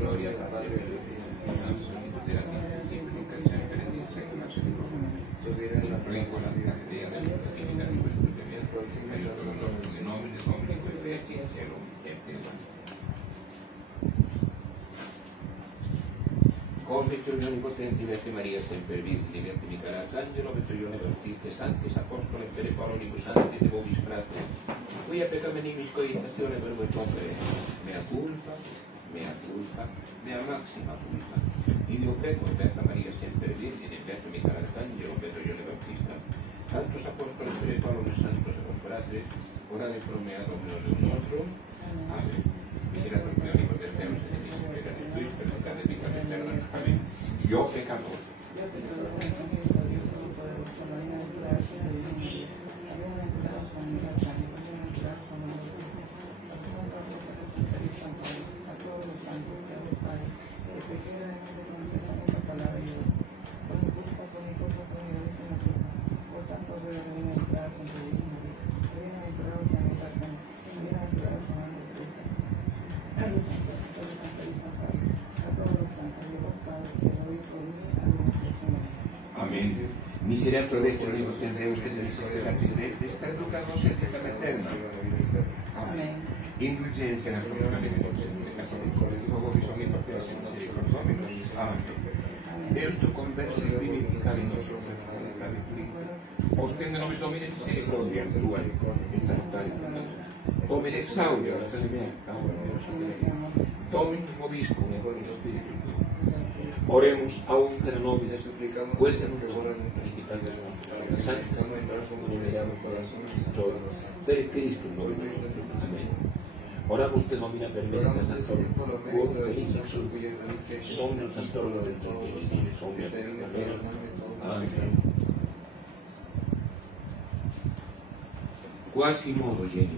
Gloria al Padre, Come Giorgione potenti, Vergine Maria sempre Virgine, Vergine Michele Arcangelo, Giorgione Battiste, Santi, Apostoli, per le parole santi, de vobis frate. Qui a pecamenimis coitazione per voi compere, mea culpa, mea maxima culpa. Io prego, Vergine Maria sempre Virgine, Vergine Michele Arcangelo, Giorgione Battista, tantos apóstoles, per le parole santos, apostolate, orate pro mea Domino Deus nostro. Amén. Quisiera torpear y poder ver los enemigos y pecar de Luis, pero no de picar eterna. Amén. Yo pecador. Amén. Misericordia destro libro de Deus que te misericordia silvestre, perducados et per eterna. Amén. Indulgencia en la persona de Dios, luego que son impartidas en misericordia. Amén. Deus tu converso y vivificavi nostro la virtud. Ostende nobis Domini misericordia, tua et salutari. Come exaudio la salimia, Dominus vobiscum et Dominus Spiritus. Oremos aunque no nobis suplicamos, vuestra nuestra felicitar de la Santa per Cristo nuestro. Amén. Oramos te nomina permanente Santo, quod felix Dominus Santorum de Amén. Quasimodo geniti.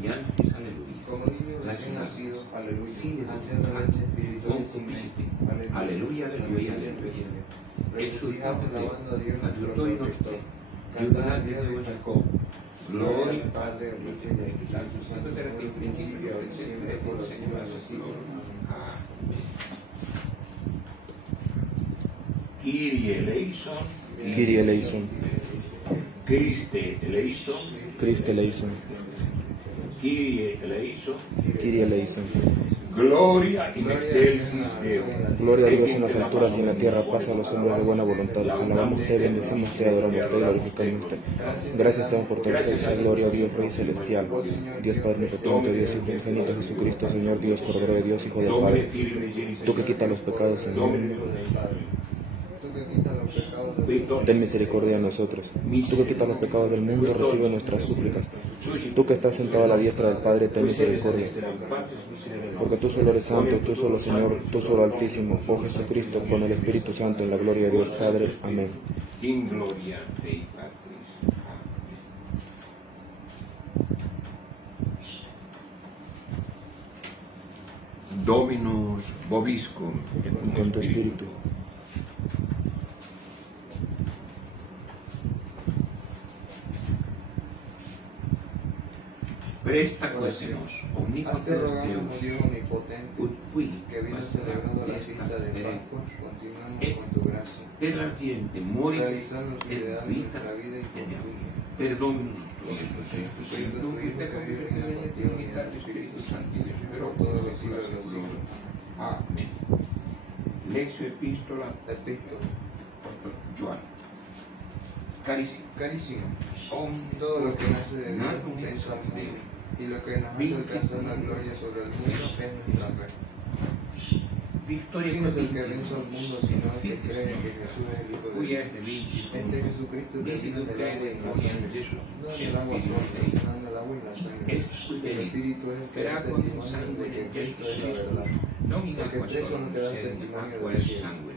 Y antes, aleluya. Como niño recién nacido, aleluya. Sin anciano leche espiritual, aleluya, aleluya, aleluya. Exultamos alabando a Dios, ayudó y nuestro. Cantar a Dios de Jacob. Gloria al Padre, al Hijo y al Espíritu Santo, desde el principio, ahora y siempre, por los siglos de los siglos. Amén. Kyrie eleison. Kyrie eleison. Christe eleison. Christe eleison. Kyrie eleison. Kyrie eleison. Gloria in excelsis Deo. Gloria a Dios en las alturas y en la tierra, paz a los hombres de buena voluntad. Te alabamos, te bendecimos, te adoramos, te glorificamos. Gracias te damos por tu presencia. Gloria a Dios, Rey Celestial, Dios Padre Omnipotente, Dios Hijo Infinito, Jesucristo, Señor Dios, Cordero de Dios, Hijo del Padre. Tú que quitas los pecados, Señor. Ten misericordia de nosotros. Tú que quitas los pecados del mundo, recibe nuestras súplicas. Tú que estás sentado a la diestra del Padre, ten misericordia. Porque tú solo eres santo, tú solo Señor, tú solo Altísimo, oh Jesucristo, con el Espíritu Santo, en la gloria de Dios Padre. Amén. Dominus vobiscum con tu Espíritu. Presta quesemos omnipotens Deus, ut qui que vino celebrando la fiesta de Pascua, continuamos con tu gracia. per ardiente mori Realizar los et ideales de vita nuestra vida y teniamo. Per Dominus nostro Iesus Christus, per cui te convertimenti in unità di Spiritu Santo, però todos los siglos de los siglos. Amén. Lexio epistola Epístola. Juan. Carissimo, Carísimo, omni todo lo que nace de Dios non es pensa amor, Deo. y lo que nos hace alcanzar la gloria sobre el mundo es nuestra fe. Victoria ¿Quién es el que vence al mundo sino el que cree que Jesús es el Hijo de Qui Dios? è vinto, Este Jesucristo que Dici vino tu del agua crede y la in sangre. Gesù, No è en el agua figlio fuerte, di Dio. sino en el agua y la sangre. Est qui El veni, Espíritu es el que per da acqua e testimonio sangue de que di Gesù Cristo es la Cristo, verdad. non in Perché acqua tre solo, sono che danno sed in testimonio acqua del e cielo. sangue.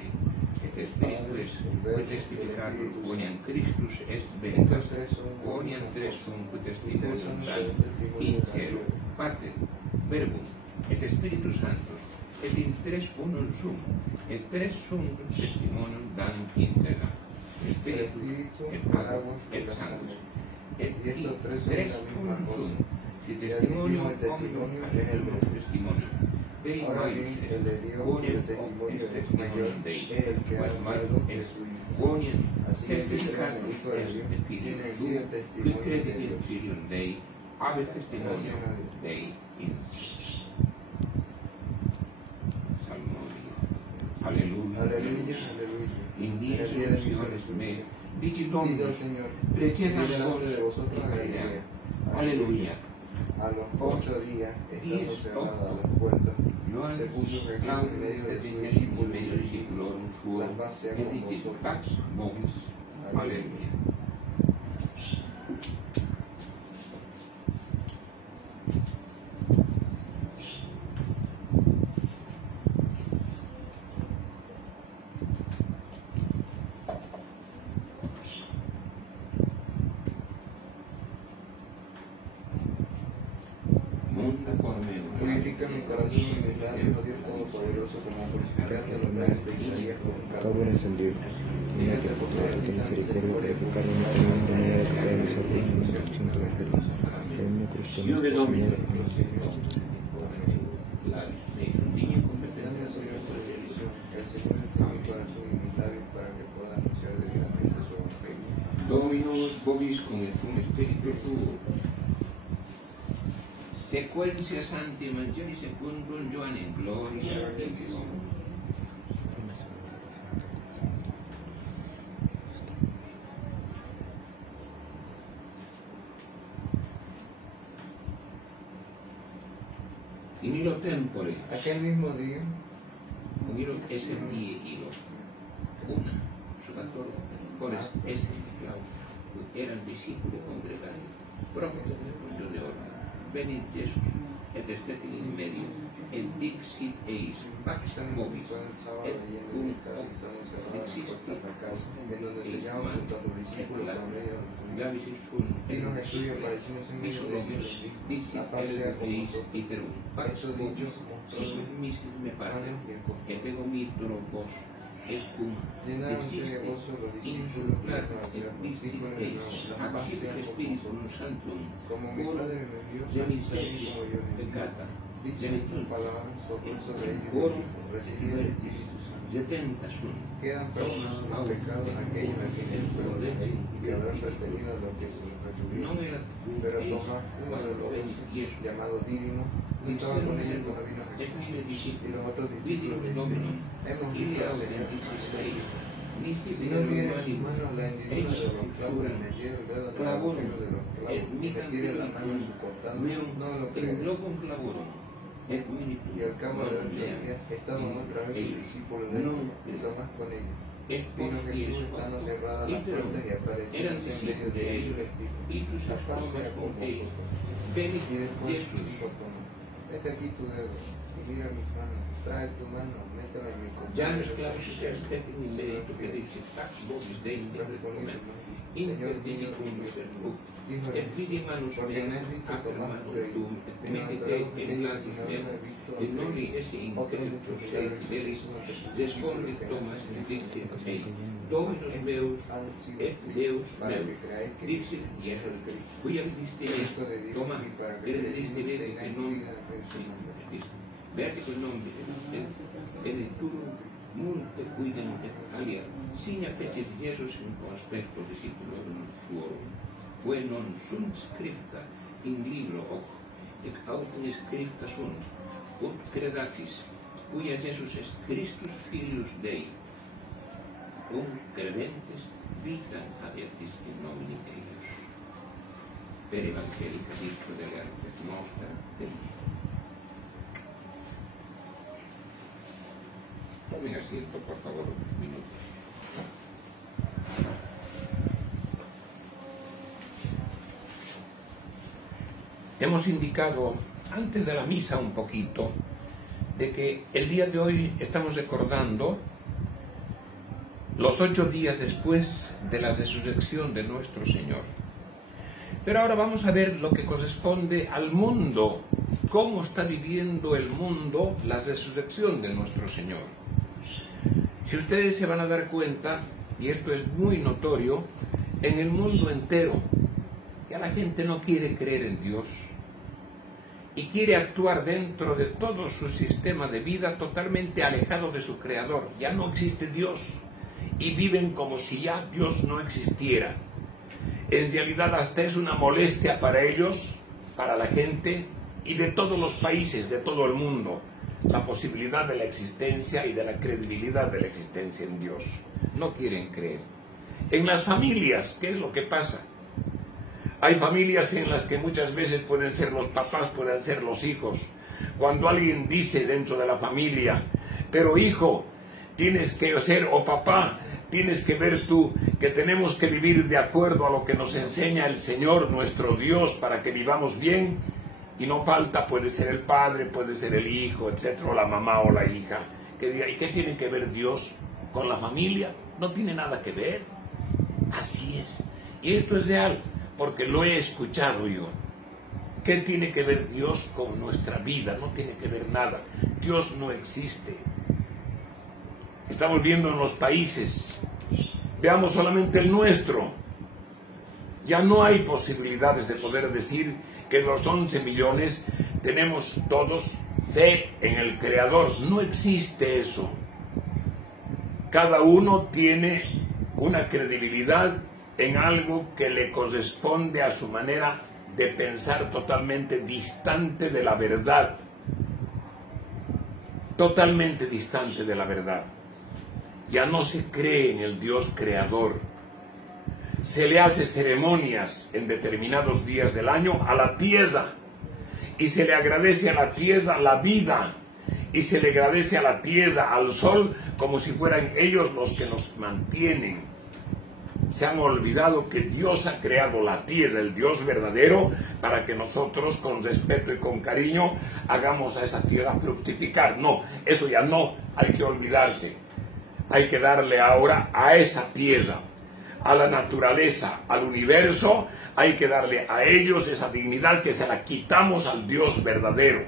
Et Spiritus quod testificatur quoniam Christus est Estos veritas, tres son quoniam tres sunt tres testimonium son dai testimonio in del cielo, cielo. Pater, Verbum, et Spiritus Sanctus, et in tres unum sum, et tres sunt testimonium dant in terra, Spiritus, et agua, et sanguis. Et Y estos in tres son tres la misma unum cosa. sum, si Y testimonium el testimonio omnium es el est mismo. testimonium. Dei Ahora maius bien, est, el de Dios y quoniam el testimonio est es mayor, testimonium Dei, es el que ha quod dado maius de est, su Hijo. quoniam Así es que testificatus el Hijo de est Dios et tiene Filius en sí suo, el qui testimonio credit de in Dios. Filium Dei, habet testimonium Gracias a Dios. Dei in Salmodia. Alleluia. Aleluya, aleluya. In En dies el día de mi oraciones me, resurrección. dici Dice Dominus, el Señor, precedat y delante vos de vosotros a Galilea. Galilea. Aleluya. A los 8 días, estando Dies cerradas las puertas, Ioan se puso Jesús en medio de et sus in discípulos medio y dijo, discipulorum suo, la paz sea et con dicit vosotros. pax vobis. Aleluya. Munda por me. Purifica mi corazón y mis labios, oh Dios Todopoderoso, como purificaste los labios de Isaías con Carbón encendido. Mírate por tu alta misericordia, purificarme en este mundo, no haya pecado en mis órganos, en tu santo evangelio. Por el mío Cristo Io nuestro vedo Señor. la digno conversión Dame, Señor, tu bendición, que el Señor esté en mi corazón y mis labios para que pueda anunciar debidamente su evangelio. Dominus vobis con et cum spiritu tuo. Sequentia Sancti Evangelii secundum Ioannem, gloria a Dio. In illo tempore, Aquel mismo día, con illo esse die illo, una, soprattutto, pores esse, eran discípulos congregados, proprio del Consiglio de Orden. Venit Jesús, et estet in medio, et dixit eis, pax vobis, et cum dixisti, en donde se llama junto a tus discípulos por medio de los gavis sunt, Vino Jesús y apareciéndose en medio de ellos, dixit la paz sea con eis vosotros. iterum, pax Esto vobis, dicho, mostró sicut misit me pater, y encontró. et ego mitro vos, et cum Llenáronse de gozo los discípulos y insuflat los et dixit díjole de eis, nuevo, la paz acit sea con Spiritum vosotros. Sanctum, Como mi Padre me envió, de así miseris también como yo envío. peccata, Dichas tus palabras sopló sobre ellos Oro, y recibí el Espíritu Santo. setenta sunt, Quedan perdonados los pecados a aquellos a quienes perdoné y que habrán retenido a los que se les retuvieron. non erat Pero Tomás, uno de los Jesús, llamado Dídimo, no estaba con ellos cuando vino et Jesús. nive Y discipuli, los otros vidit discípulos le Dominum, dijeron, hemos ille visto al autem Señor. dixit nisi Si no tiene en sus animus, manos la hendidura de los clavos y metiera el dedo en el agujero de los clavos et y mitan metiera la mano en su cortado, meum no lo in creo. locum clavorum, et minitum Y al cabo de 8 non días estaban otra vez sus discípulos de él y Tomás con ellos. et Vino post Jesús dies estando cerradas las iterum puertas y apareció eran en medio discípulos de de ellos y ellos, les dijo, itus la est paz Thomas sea con cum eis, vosotros. venit Y después Jesús, dijo a Tomás, mete aquí tu dedo y mira mis manos, trae tu mano, métela en mi Janus costado. Clausus est et in meritu que dixit pax vobis Dei interpretumen, inter digicum interpuk, et vidi manus Porque me meas, has visto aper Tomás, manus pero tuum, et no has medite dado in que glasis no meam, he visto et noli esse in otros credito muchos se milagros delis, que respondit Thomas et dixit ei, Dominus meus han sido et Deus para que meus, creáis que dixit Iesus, quia vidiste me, Cristo de Dios Thomas, y para que crediste me, tengáis et non vida en su nombre. Beaticus non benedicturum multe quidem et alia, signa petit Iesus in conspecto discipulorum suorum, quae non sunt scripta in libro hoc, ec autem scripta sunt, ut credatis, quia Iesus est Christus Filius Dei, cum credentes vitam habetis in nomine eius. Per evangelica dicto dell'arte nostra Dei. asiento, por favor, unos minutos. Hemos indicado antes de la misa un poquito de que el día de hoy estamos recordando los 8 días después de la resurrección de nuestro Señor. Pero ahora vamos a ver lo que corresponde al mundo, cómo está viviendo el mundo la resurrección de nuestro Señor. Si ustedes se van a dar cuenta, y esto es muy notorio, en el mundo entero ya la gente no quiere creer en Dios y quiere actuar dentro de todo su sistema de vida totalmente alejado de su Creador. Ya no existe Dios y viven como si ya Dios no existiera. En realidad hasta es una molestia para ellos, para la gente y de todos los países, de todo el mundo, la posibilidad de la existencia y de la credibilidad de la existencia en Dios. No quieren creer. En las familias, ¿qué es lo que pasa? Hay familias en las que muchas veces pueden ser los papás, pueden ser los hijos. Cuando alguien dice dentro de la familia, pero hijo, tienes que ser, o papá, tienes que ver tú que tenemos que vivir de acuerdo a lo que nos enseña el Señor, nuestro Dios, para que vivamos bien. Y no falta, puede ser el padre, puede ser el hijo, etcétera, o la mamá o la hija, que diga, ¿y qué tiene que ver Dios con la familia? No tiene nada que ver. Así es. Y esto es real, porque lo he escuchado yo. ¿Qué tiene que ver Dios con nuestra vida? No tiene que ver nada. Dios no existe. Estamos viendo en los países. Veamos solamente el nuestro. Ya no hay posibilidades de poder decir que los 11 millones tenemos todos fe en el Creador. No existe eso. Cada uno tiene una credibilidad en algo que le corresponde a su manera de pensar totalmente distante de la verdad. Totalmente distante de la verdad. Ya no se cree en el Dios creador. Se le hace ceremonias en determinados días del año a la tierra y se le agradece a la tierra la vida y se le agradece a la tierra, al sol, como si fueran ellos los que nos mantienen. Se han olvidado que Dios ha creado la tierra, el Dios verdadero, para que nosotros con respeto y con cariño hagamos a esa tierra fructificar. No, eso ya no, hay que olvidarse. Hay que darle ahora a esa tierra, a la naturaleza, al universo, hay que darle a ellos esa dignidad que se la quitamos al Dios verdadero.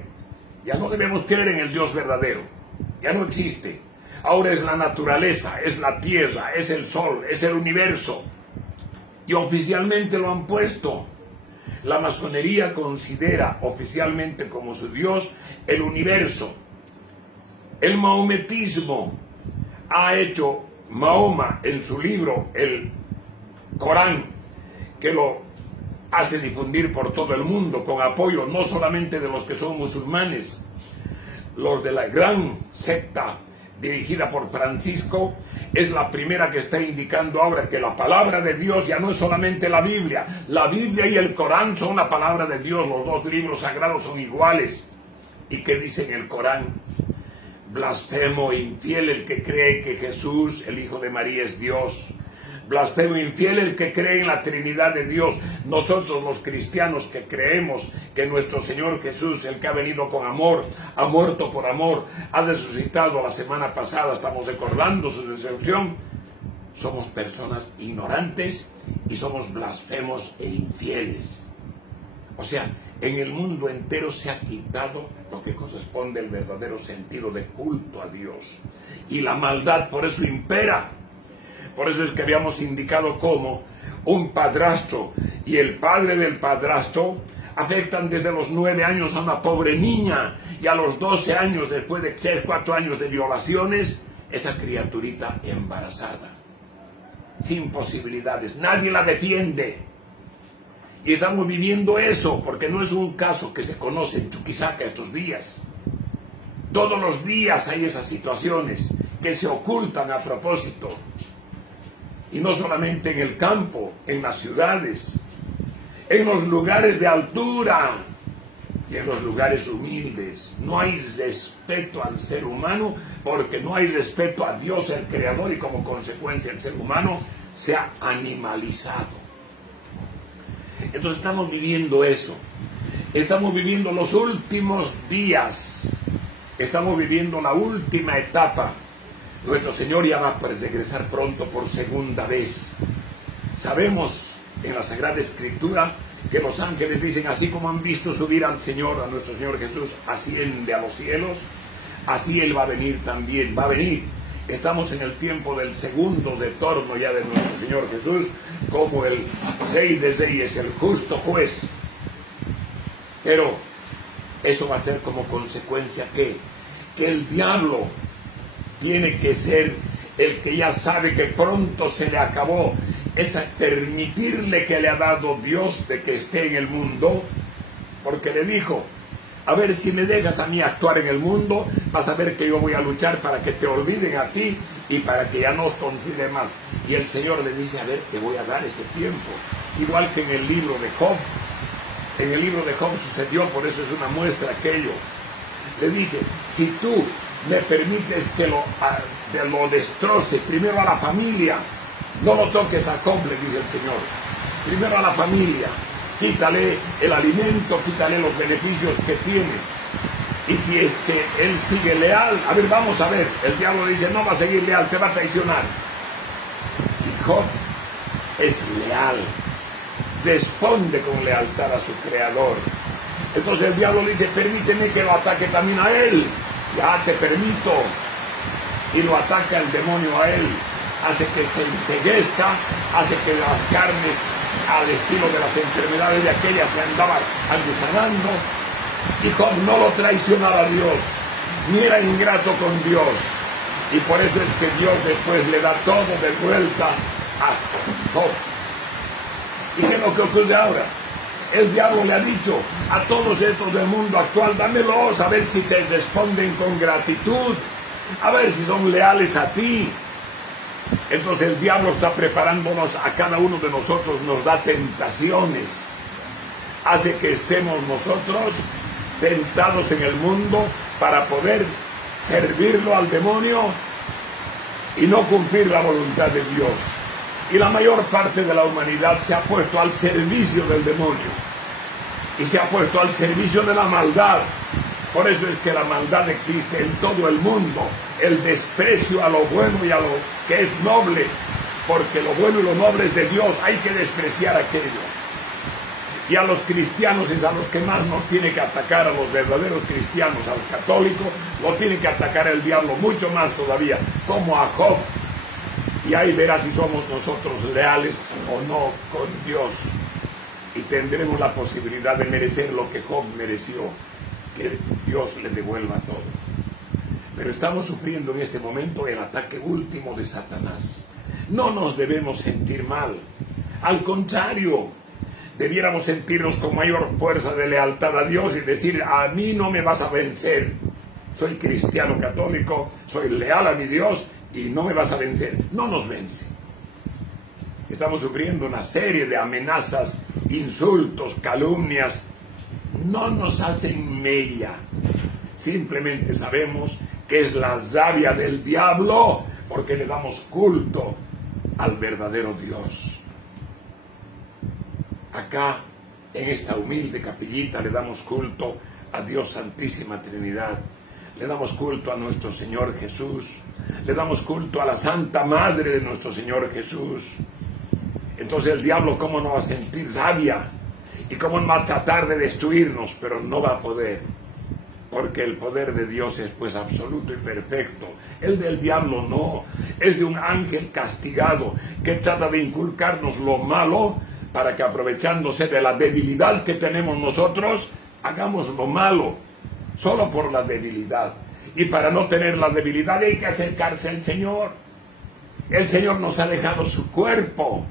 Ya no debemos creer en el Dios verdadero, ya no existe. Ahora es la naturaleza, es la tierra, es el sol, es el universo. Y oficialmente lo han puesto. La masonería considera oficialmente como su Dios el universo. El maometismo ha hecho Mahoma en su libro, el Corán, que lo hace difundir por todo el mundo con apoyo no solamente de los que son musulmanes, los de la gran secta dirigida por Francisco, es la primera que está indicando ahora que la palabra de Dios ya no es solamente la Biblia y el Corán son la palabra de Dios, los dos libros sagrados son iguales. ¿Y qué dice en el Corán? Blasfemo e infiel el que cree que Jesús, el Hijo de María, es Dios. Blasfemo e infiel el que cree en la Trinidad de Dios. Nosotros los cristianos que creemos que nuestro Señor Jesús, el que ha venido con amor, ha muerto por amor, ha resucitado la semana pasada, estamos recordando su resurrección, somos personas ignorantes y somos blasfemos e infieles. O sea, en el mundo entero se ha quitado lo que corresponde al verdadero sentido de culto a Dios. Y la maldad por eso impera. Por eso es que habíamos indicado cómo un padrastro y el padre del padrastro afectan desde los 9 años a una pobre niña y a los 12 años, después de 3, 4 años de violaciones, esa criaturita embarazada. Sin posibilidades. Nadie la defiende. Y estamos viviendo eso, porque no es un caso que se conoce en Chuquisaca estos días. Todos los días hay esas situaciones que se ocultan a propósito. Y no solamente en el campo, en las ciudades, en los lugares de altura. y en los lugares humildes. No hay respeto al ser humano porque no hay respeto a Dios, el Creador, y como consecuencia el ser humano se ha animalizado. Entonces estamos viviendo eso. Estamos viviendo los últimos días. Estamos viviendo la última etapa. Nuestro Señor ya va a regresar pronto por segunda vez. Sabemos en la Sagrada Escritura que los ángeles dicen, así como han visto subir al Señor, a nuestro Señor Jesús, asciende a los cielos, así Él va a venir también, va a venir. Estamos en el tiempo del segundo retorno ya de nuestro Señor Jesús, como el Rey de Reyes, el justo juez. Pero eso va a tener como consecuencia que el diablo tiene que ser el que ya sabe que pronto se le acabó esa permitirle que le ha dado Dios de que esté en el mundo, porque le dijo, a ver, si me dejas a mí actuar en el mundo, vas a ver que yo voy a luchar para que te olviden a ti y para que ya no considere más. Y el Señor le dice, a ver, te voy a dar ese tiempo. Igual que en el libro de Job. En el libro de Job sucedió, por eso es una muestra aquello. Le dice, si tú me permites que lo destroce primero a la familia, no lo toques a Job, le dice el Señor. Primero a la familia, quítale el alimento, quítale los beneficios que tiene. Y si es que él sigue leal, a ver, vamos a ver, el diablo dice, no va a seguir leal, te va a traicionar. Y Job es leal, responde con lealtad a su creador. Entonces el diablo le dice, permíteme que lo ataque también a él. Ya te permito. Y lo ataca el demonio a él. Hace que se enceguezca, hace que las carnes, al estilo de las enfermedades de aquellas, se andaban sanando. Y Job no lo traicionaba a Dios, ni era ingrato con Dios. Y por eso es que Dios después le da todo de vuelta a Job. ¿Y qué es lo que ocurre ahora? El diablo le ha dicho a todos estos del mundo actual, dámelos, a ver si te responden con gratitud, a ver si son leales a ti. Entonces el diablo está preparándonos, a cada uno de nosotros nos da tentaciones, hace que estemos nosotros tentados en el mundo para poder servirlo al demonio y no cumplir la voluntad de Dios. Y la mayor parte de la humanidad se ha puesto al servicio del demonio y se ha puesto al servicio de la maldad. Por eso es que la maldad existe en todo el mundo, el desprecio a lo bueno y a lo que es noble, porque lo bueno y lo noble es de Dios, hay que despreciar aquello. Y a los cristianos es a los que más nos tiene que atacar, a los verdaderos cristianos, a los católicos, lo tiene que atacar el diablo mucho más todavía, como a Job. Y ahí verá si somos nosotros leales o no con Dios. Y tendremos la posibilidad de merecer lo que Job mereció, que Dios le devuelva todo. Pero estamos sufriendo en este momento el ataque último de Satanás. No nos debemos sentir mal. Al contrario, debiéramos sentirnos con mayor fuerza de lealtad a Dios y decir, a mí no me vas a vencer. Soy cristiano católico, soy leal a mi Dios y no me vas a vencer. No nos vence. Estamos sufriendo una serie de amenazas, insultos, calumnias. No nos hacen mella. Simplemente sabemos que es la savia del diablo porque le damos culto al verdadero Dios. Acá, en esta humilde capillita, le damos culto a Dios Santísima Trinidad. Le damos culto a nuestro Señor Jesús. Le damos culto a la Santa Madre de nuestro Señor Jesús. Entonces el diablo, ¿cómo no va a sentir rabia? ¿Y cómo no va a tratar de destruirnos? Pero no va a poder. Porque el poder de Dios es pues absoluto y perfecto. El del diablo no. Es de un ángel castigado que trata de inculcarnos lo malo para que, aprovechándose de la debilidad que tenemos nosotros, hagamos lo malo. Solo por la debilidad. Y para no tener la debilidad hay que acercarse al Señor. El Señor nos ha dejado su cuerpo.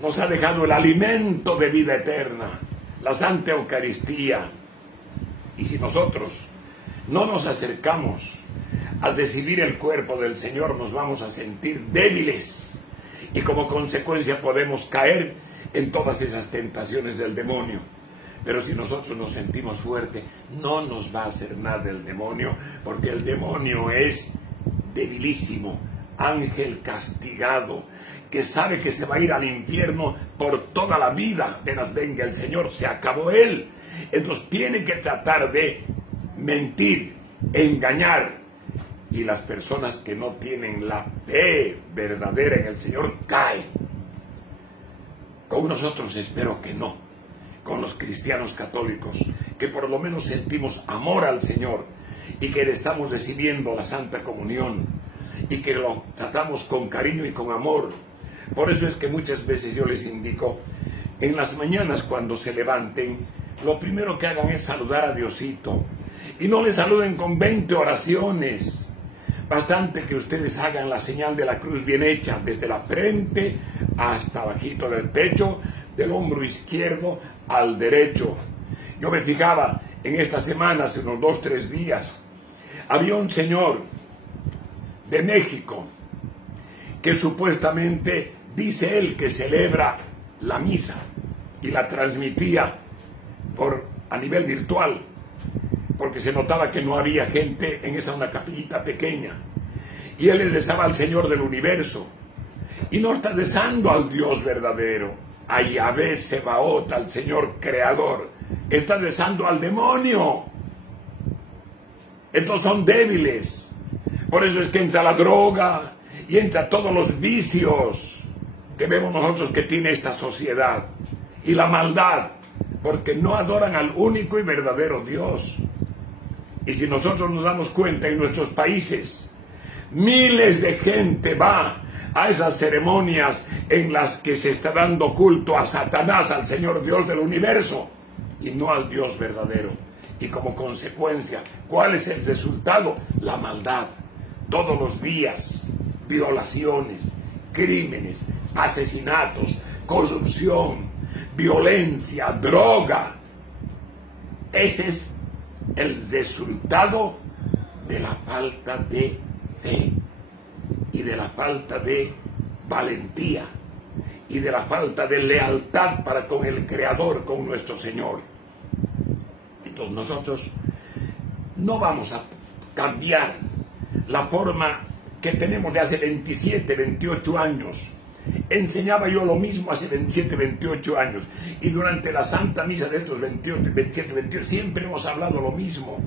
Nos ha dejado el alimento de vida eterna. La Santa Eucaristía. Y si nosotros no nos acercamos a recibir el cuerpo del Señor, nos vamos a sentir débiles. Y como consecuencia podemos caer en todas esas tentaciones del demonio. Pero si nosotros nos sentimos fuertes, no nos va a hacer nada el demonio, porque el demonio es debilísimo, ángel castigado, que sabe que se va a ir al infierno por toda la vida. Apenas venga el Señor, se acabó él. Entonces tiene que tratar de mentir, engañar. Y las personas que no tienen la fe verdadera en el Señor caen. Con nosotros espero que no. Con los cristianos católicos, que por lo menos sentimos amor al Señor y que le estamos recibiendo la Santa Comunión y que lo tratamos con cariño y con amor. Por eso es que muchas veces yo les indico, en las mañanas cuando se levanten, lo primero que hagan es saludar a Diosito. Y no le saluden con 20 oraciones. Bastante que ustedes hagan la señal de la cruz bien hecha, desde la frente hasta abajito del pecho, del hombro izquierdo al derecho. Yo me fijaba en esta semana, hace unos 2 o 3 días, había un señor de México que supuestamente dice él que celebra la misa y la transmitía a nivel virtual, porque se notaba que no había gente en esa una capillita pequeña, y él le rezaba al Señor del universo, y no está rezando al Dios verdadero, a Yahvé Sebaot, al Señor creador, está rezando al demonio. Entonces son débiles. Por eso es que entra la droga y entra todos los vicios que vemos nosotros que tiene esta sociedad, y la maldad, porque no adoran al único y verdadero Dios. Y si nosotros nos damos cuenta, en nuestros países miles de gente va a esas ceremonias en las que se está dando culto a Satanás, al Señor Dios del universo, y no al Dios verdadero. Y como consecuencia, ¿cuál es el resultado? La maldad. Todos los días, violaciones, crímenes, asesinatos, corrupción, violencia, droga. Ese es el resultado de la falta de fe y de la falta de valentía y de la falta de lealtad para con el Creador, con nuestro Señor. Entonces nosotros no vamos a cambiar la forma que tenemos de hace 27, 28 años. Enseñaba yo lo mismo hace 27, 28 años, y durante la Santa Misa de estos 28, 27, 28 siempre hemos hablado lo mismo.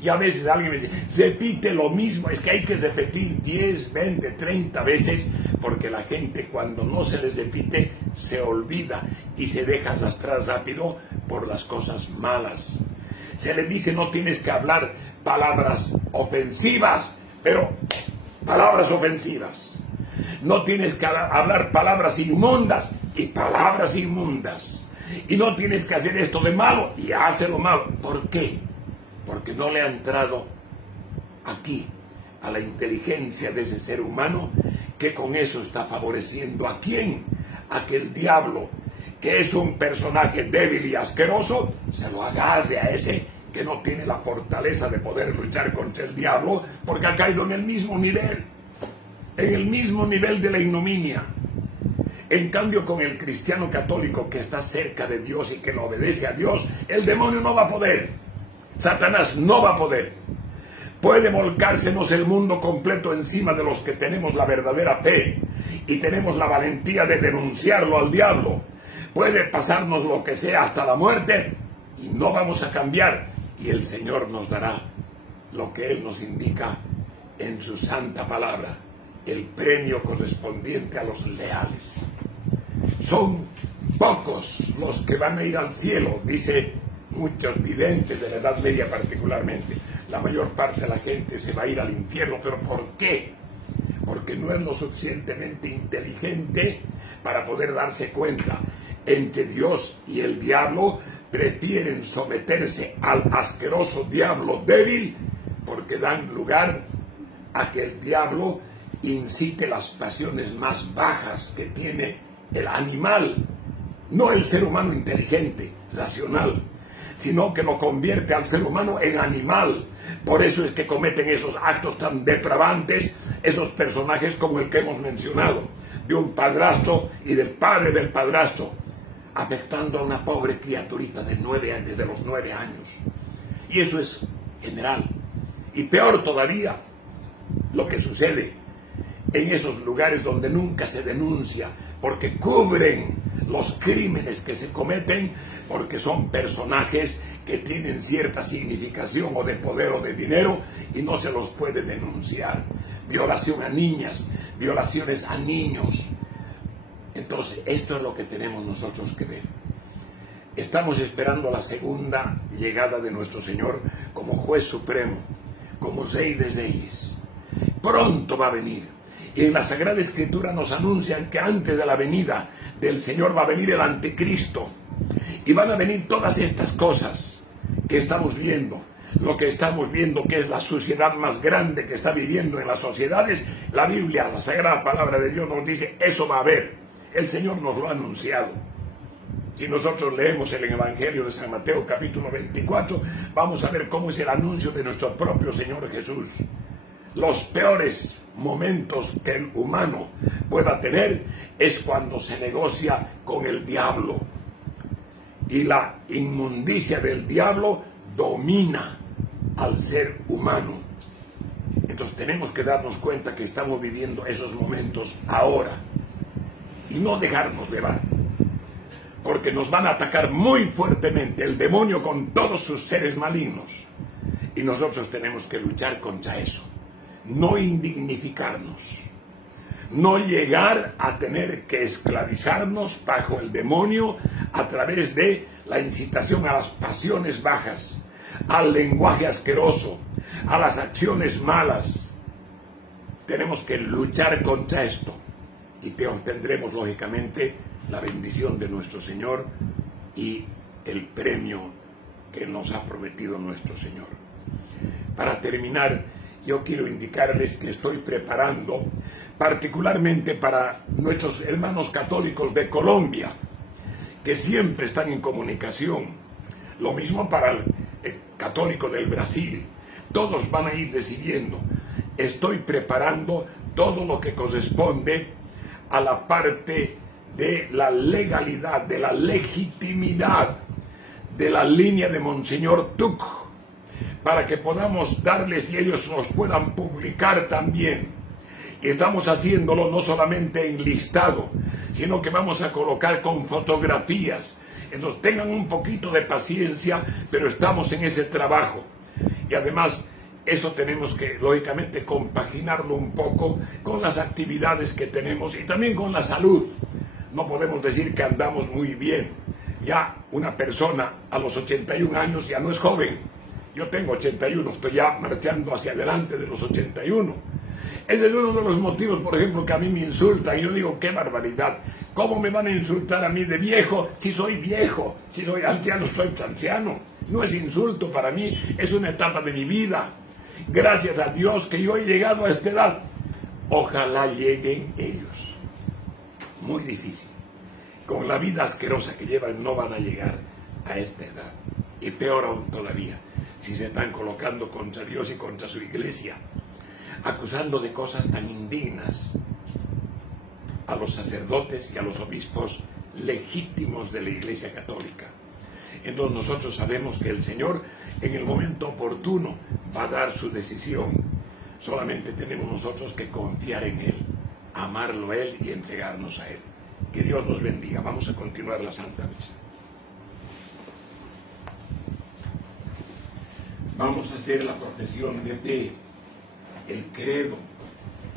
Y a veces alguien me dice, repite lo mismo. Es que hay que repetir 10, 20, 30 veces, porque la gente cuando no se les repite se olvida y se deja arrastrar rápido por las cosas malas. Se les dice, no tienes que hablar palabras ofensivas, pero palabras ofensivas. No tienes que hablar palabras inmundas y palabras inmundas. Y no tienes que hacer esto de malo y hace lo malo. ¿Por qué? Porque no le ha entrado aquí a la inteligencia de ese ser humano, que con eso está favoreciendo ¿a quién? A que el diablo, que es un personaje débil y asqueroso, se lo agarre a ese que no tiene la fortaleza de poder luchar contra el diablo, porque ha caído en el mismo nivel de la ignominia. En cambio, con el cristiano católico que está cerca de Dios y que lo obedece a Dios, el demonio no va a poder, Satanás no va a poder. Puede volcársenos el mundo completo encima de los que tenemos la verdadera fe y tenemos la valentía de denunciarlo al diablo. Puede pasarnos lo que sea, hasta la muerte, y no vamos a cambiar, y el Señor nos dará lo que Él nos indica en su santa palabra, el premio correspondiente a los leales. Son pocos los que van a ir al cielo, dice muchos videntes de la Edad Media particularmente. La mayor parte de la gente se va a ir al infierno. ¿Pero por qué? Porque no es lo suficientemente inteligente para poder darse cuenta. Entre Dios y el diablo prefieren someterse al asqueroso diablo débil, porque dan lugar a que el diablo incite las pasiones más bajas que tiene el animal, no el ser humano inteligente, racional, sino que lo convierte al ser humano en animal. Por eso es que cometen esos actos tan depravantes esos personajes como el que hemos mencionado, de un padrastro y del padre del padrastro. afectando a una pobre criaturita de 9 años, desde los 9 años. Y eso es general. Y peor todavía, lo que sucede en esos lugares donde nunca se denuncia, porque cubren los crímenes que se cometen, porque son personajes que tienen cierta significación o de poder o de dinero y no se los puede denunciar. Violación a niñas, violaciones a niños. Entonces, esto es lo que tenemos nosotros que ver. Estamos esperando la segunda llegada de nuestro Señor como juez supremo, como Rey de Reyes. Pronto va a venir. Y en la Sagrada Escritura nos anuncian que antes de la venida del Señor va a venir el anticristo. Y van a venir todas estas cosas que estamos viendo. Lo que estamos viendo, que es la suciedad más grande que está viviendo en las sociedades, la Biblia, la Sagrada Palabra de Dios nos dice, eso va a haber. El Señor nos lo ha anunciado. Si nosotros leemos el Evangelio de San Mateo capítulo 24, vamos a ver cómo es el anuncio de nuestro propio Señor Jesús. Los peores momentos que el humano pueda tener es cuando se negocia con el diablo. Y la inmundicia del diablo domina al ser humano. Entonces tenemos que darnos cuenta que estamos viviendo esos momentos ahora y no dejarnos llevar, porque nos van a atacar muy fuertemente el demonio con todos sus seres malignos y nosotros tenemos que luchar contra eso, no indignificarnos, no llegar a tener que esclavizarnos bajo el demonio a través de la incitación a las pasiones bajas, al lenguaje asqueroso, a las acciones malas. Tenemos que luchar contra esto y te obtendremos lógicamente la bendición de nuestro Señor y el premio que nos ha prometido nuestro Señor. Para terminar, yo quiero indicarles que estoy preparando particularmente para nuestros hermanos católicos de Colombia, que siempre están en comunicación, lo mismo para el católico del Brasil, todos van a ir decidiendo. Estoy preparando todo lo que corresponde a la parte de la legalidad, de la legitimidad de la línea de Monseñor Tuc, para que podamos darles y ellos nos puedan publicar también. Y estamos haciéndolo no solamente en listado, sino que vamos a colocar con fotografías. Entonces tengan un poquito de paciencia, pero estamos en ese trabajo. Y además eso tenemos que, lógicamente, compaginarlo un poco con las actividades que tenemos y también con la salud. No podemos decir que andamos muy bien. Ya una persona a los 81 años ya no es joven. Yo tengo 81, estoy ya marchando hacia adelante de los 81. Ese es uno de los motivos, por ejemplo, que a mí me insultan. Yo digo, qué barbaridad. ¿Cómo me van a insultar a mí de viejo si soy viejo? Si soy anciano, soy anciano. No es insulto para mí, es una etapa de mi vida. Gracias a Dios que yo he llegado a esta edad. Ojalá lleguen ellos. Muy difícil. Con la vida asquerosa que llevan no van a llegar a esta edad. Y peor aún todavía, si se están colocando contra Dios y contra su iglesia, acusando de cosas tan indignas a los sacerdotes y a los obispos legítimos de la Iglesia Católica. Entonces nosotros sabemos que el Señor en el momento oportuno va a dar su decisión. Solamente tenemos nosotros que confiar en Él, amarlo a Él y entregarnos a Él. Que Dios nos bendiga. Vamos a continuar la Santa Misa. Vamos a hacer la profesión de fe, el credo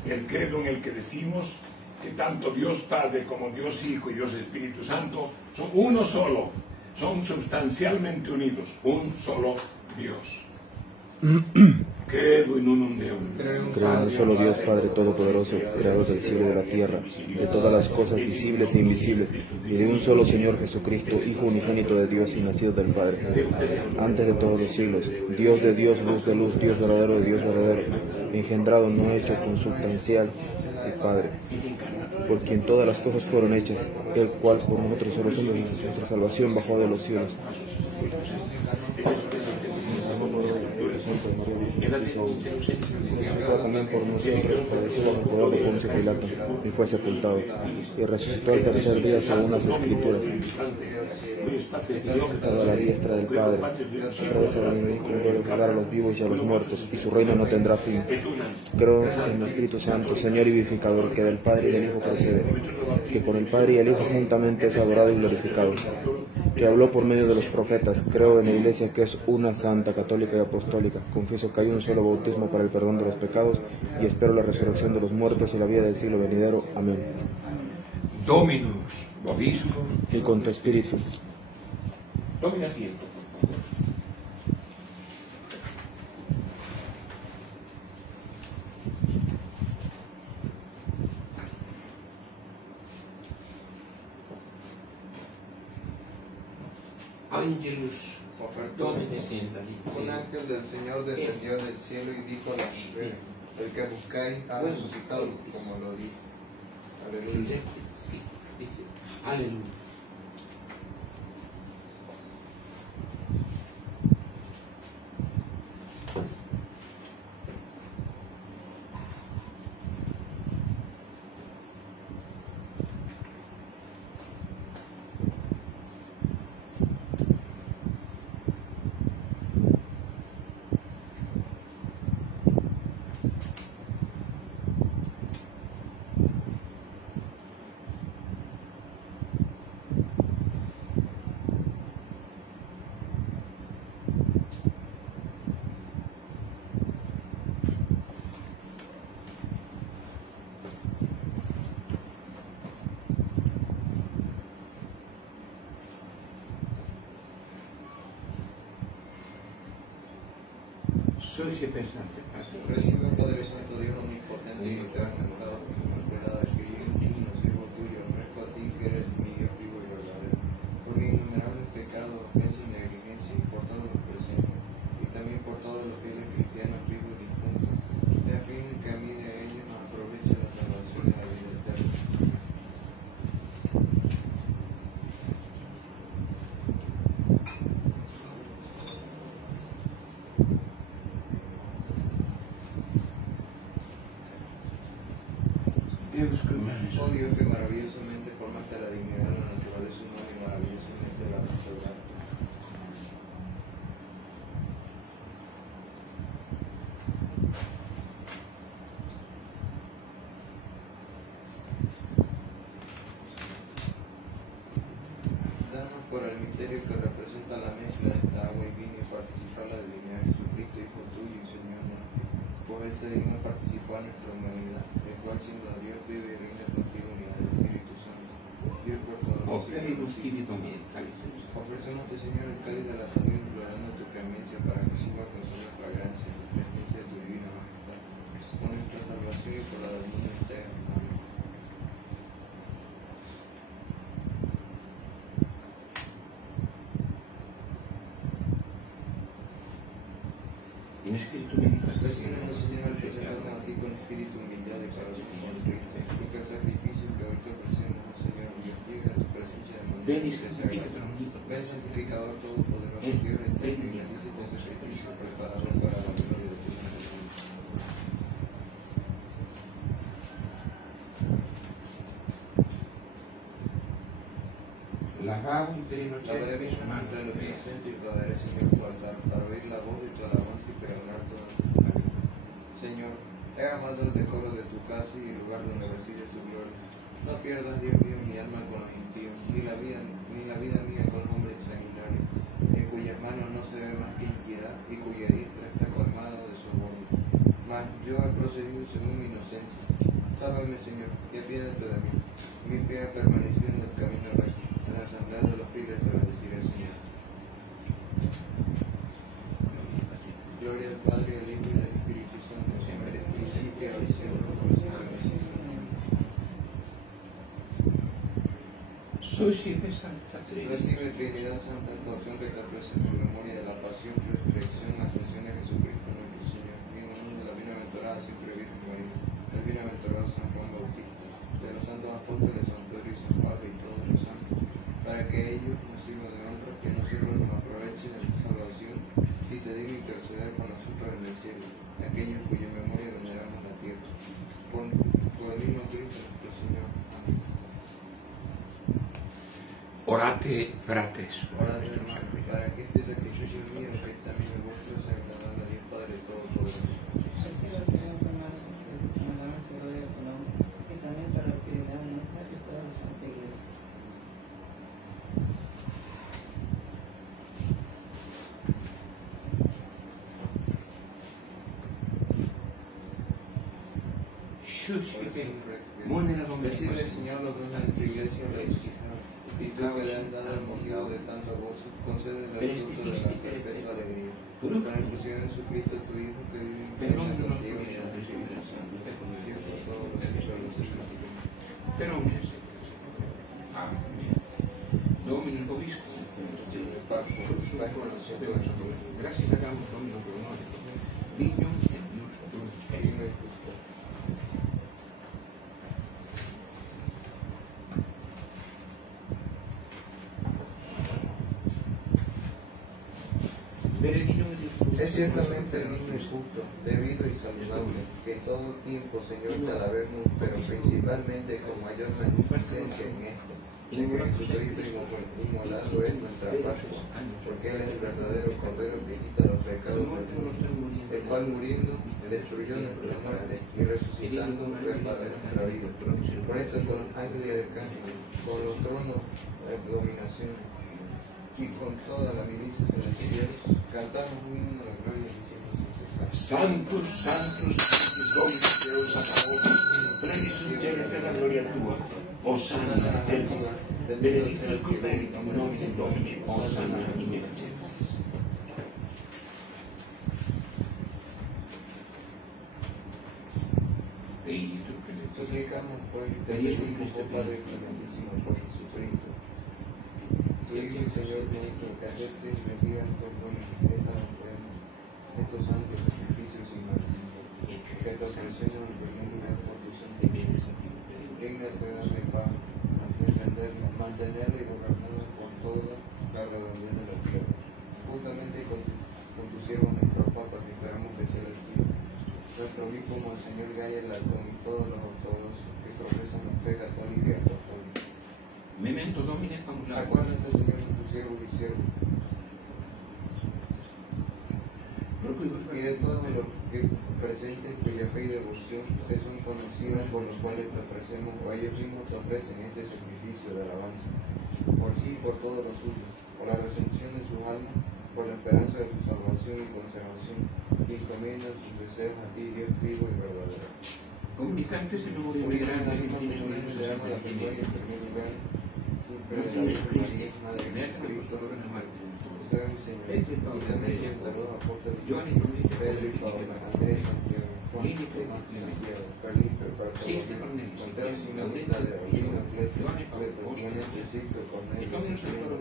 en el que decimos que tanto Dios Padre como Dios Hijo y Dios Espíritu Santo son uno solo, son sustancialmente unidos, un solo Dios. Credo in unum Deum. Creo en un solo Dios, Padre Todopoderoso, creador del cielo y de la tierra, de todas las cosas visibles e invisibles, y de un solo Señor Jesucristo, Hijo unigénito de Dios y nacido del Padre, antes de todos los siglos, Dios de Dios, luz de luz, Dios verdadero de Dios verdadero, engendrado, no hecho, consubstancial, el Padre, por quien todas las cosas fueron hechas, el cual por nosotros solo somos nuestra salvación bajó de los cielos. Santo de María Virgen Jesús, fue también por nosotros, padeció bajo el poder de Poncio Pilato, y fue sepultado, y resucitó el tercer día según las Escrituras, sentado a la diestra del Padre, otra vez a venir con gloria a juzgar a los vivos y a los muertos, y su reino no tendrá fin. Creo en el Espíritu Santo, Señor y vivificador, que del Padre y del Hijo procede, que por el Padre y el Hijo juntamente es adorado y glorificado, que habló por medio de los profetas. Creo en la Iglesia, que es una, santa, católica y apostólica. Confieso que hay un solo bautismo para el perdón de los pecados, y espero la resurrección de los muertos y la vida del siglo venidero. Amén. Dominus vobiscum. Y con tu espíritu. Tomen asiento, por favor. Angelus Ofertó Domine Siendali. un ángel del Señor descendió del cielo y dijo a la mujer: el que buscáis ha resucitado, como lo dijo. Aleluya. Giuseppe, sì, dice, alleluia. Soy pensante, Padre. Recibe, Padre Santo, Dios omnipotente y eterno, toda tu propiedad, que yo digno siervo tuyo, rezo a ti que eres mi Dios vivo y verdadero, por mis innumerables pecados, ofensas y negligencia, y por todos los presentes, y también por todos los fieles cristianos vivos y difuntos, te afirmo que a mí de ellos aproveche la salvación y la vida eterna. Oh Dios, que maravillosamente formaste la dignidad de la naturaleza humana y maravillosamente la restauraste. Danos por el misterio que representa la mezcla de esta agua y vino y participar la divinidad de Jesucristo, Hijo tuyo y Señor nuestro. Pues él se dignó participar en nuestra humanidad, el cual siendo Dios vive y reina contigo unidad del Espíritu Santo, Dios por todos los Oferimus siglos. tibi Domini, calices. Ofrecemos, Señor, el cáliz de la salud, implorando tu clemencia para que suba con su fragancia y presencia de tu divina majestad, por nuestra salvación y por la del mundo entero. Amén. In spirito benefactor. Recíbenos, Señor, al presentarnos a ti con espíritu humillado y corazón contrito, y que el sacrificio que hoy te ofrecemos, oh Señor, llegue a tu presencia de muerte. Veni sanctificator omnipotens. Ven, santificador todopoderoso, Dios eterno, y bendice este sacrificio preparado para la gloria de tu nombre. Lavabo in perino Lavaré bien la mano de los inocentes y rodaré, Señor, tu altar, para oír la voz de tu alabanza y pregonar toda tu gloria. Señor, he amado el decoro de tu casa y el lugar donde reside tu gloria. No pierdas, Dios mío, mi alma con los impíos, ni la vida mía con hombres sanguinarios, en cuyas manos no se ve más que impiedad y cuya diestra está colmada de soborno. Mas yo he procedido según mi inocencia. Sálvame, Señor, y apiádate de mí. Mi pie ha permanecido en el camino recto. En la asamblea de los fieles te bendeciré, Señor. Gloria al Padre, al Hijo y al Espíritu Santo, siempre, principio, ahora y siempre, por los siglos de los siglos. Soy Santa Trinidad. Recibe, Trinidad Santa, esta opción que te ofrece en tu memoria de la pasión, resurrección, ascensión de Jesucristo nuestro Señor, en honor de la bienaventurada siempre Virgen María, del bienaventurado San Juan Bautista, de los santos apóstoles San Pedro y San Pablo y todos los santos, para que ellos nos sirvan de honra, que nosotros nos aprovechen de la salvación y se dignen interceder interceder con nosotros en el cielo, aquellos cuya memoria veneramos en la tierra. Por el mismo Cristo nuestro Señor. Amén. Orate, fratres. Orad, hermanos, para que este sacrificio mío, que es también el vuestro, sea agradable a Dios Padre Todopoderoso. Reciba el Señor tu hermano sacrificios en alabanza y gloria a su nombre, y también para la actividad nuestra y toda la Santa Iglesia. Recibe, Señor, los dones de tu iglesia regocijados, y tú que le has dado el motivo de tanto gozo, concede el fruto de la perpetua alegría. Con la inclusión de Jesucristo, tu Hijo, que vive en paz contigo y en la Espíritu Santo, que con Dios por todos los siglos de los siglos. Pero Amén. Domini Vobiscum. Gracias te damos, Domino, por honor. Dignum et justum et Es ciertamente digno y justo, debido y saludable, que en todo tiempo, Señor, te alabemos, pero principalmente con mayor magnificencia en esto, de que Jesucristo inmolado es nuestra Pascua, porque Él es el verdadero Cordero que quita los pecados del mundo, el cual muriendo destruyó nuestra muerte y resucitando reparó nuestra vida. Por esto con los ángeles y arcángeles, con los tronos de dominación y con toda la milicia celestial, cantamos un himno de gloria diciendo sin cesar. Santos, santos, santos, Dominus Deus Sabaoth, plenius in terra la gloria tua. Hosanna in cielo, benedictus Corderi, in nomine Domini, Hosanna in excelsis. Suplicamos, pues, te pedimos, oh Padre clementísimo, por Jesucristo, tu Hijo y Señor nuestro, que acepte y reciba estos dones, estas ofrendas, estos santos sacrificios inmersibles, que te ofrecemos en primer lugar por tu santa iglesia. Dígnate darle paz, mantenerla y gobernarla por toda la redondez de la tierra. Justamente con tu siervo nuestro Papa, que esperamos que sea el Espíritu, nuestro obispo Monseñor Gaya Latón y todos los ortodoxos que profesan la fe católica y apostólica. Memento Domini Paulus. Acuérdate, Señor, de tu siervo y siervo, y de todos los que presentes cuya fe y devoción te son conocidas, por los cuales te ofrecemos, o ellos mismos te ofrecen este sacrificio de alabanza, por sí y por todos los suyos, por la recepción de sus almas, por la esperanza de su salvación y conservación, y encomiendan sus deseos a ti, Dios vivo y verdadero. Comunicantes en memoria de grande y le damos la memoria en primer lugar, siempre de la Virgen María, Madre de Cristo, usted, Señor, y también de los apóstoles, Pedro y Pablo, Andrés, Santiago, Juan, Tomás, Santiago, Felipe, Bartolomé, Mateo, Simón, Tadeo, Cleto, Clemente, Sisto, Cornelio,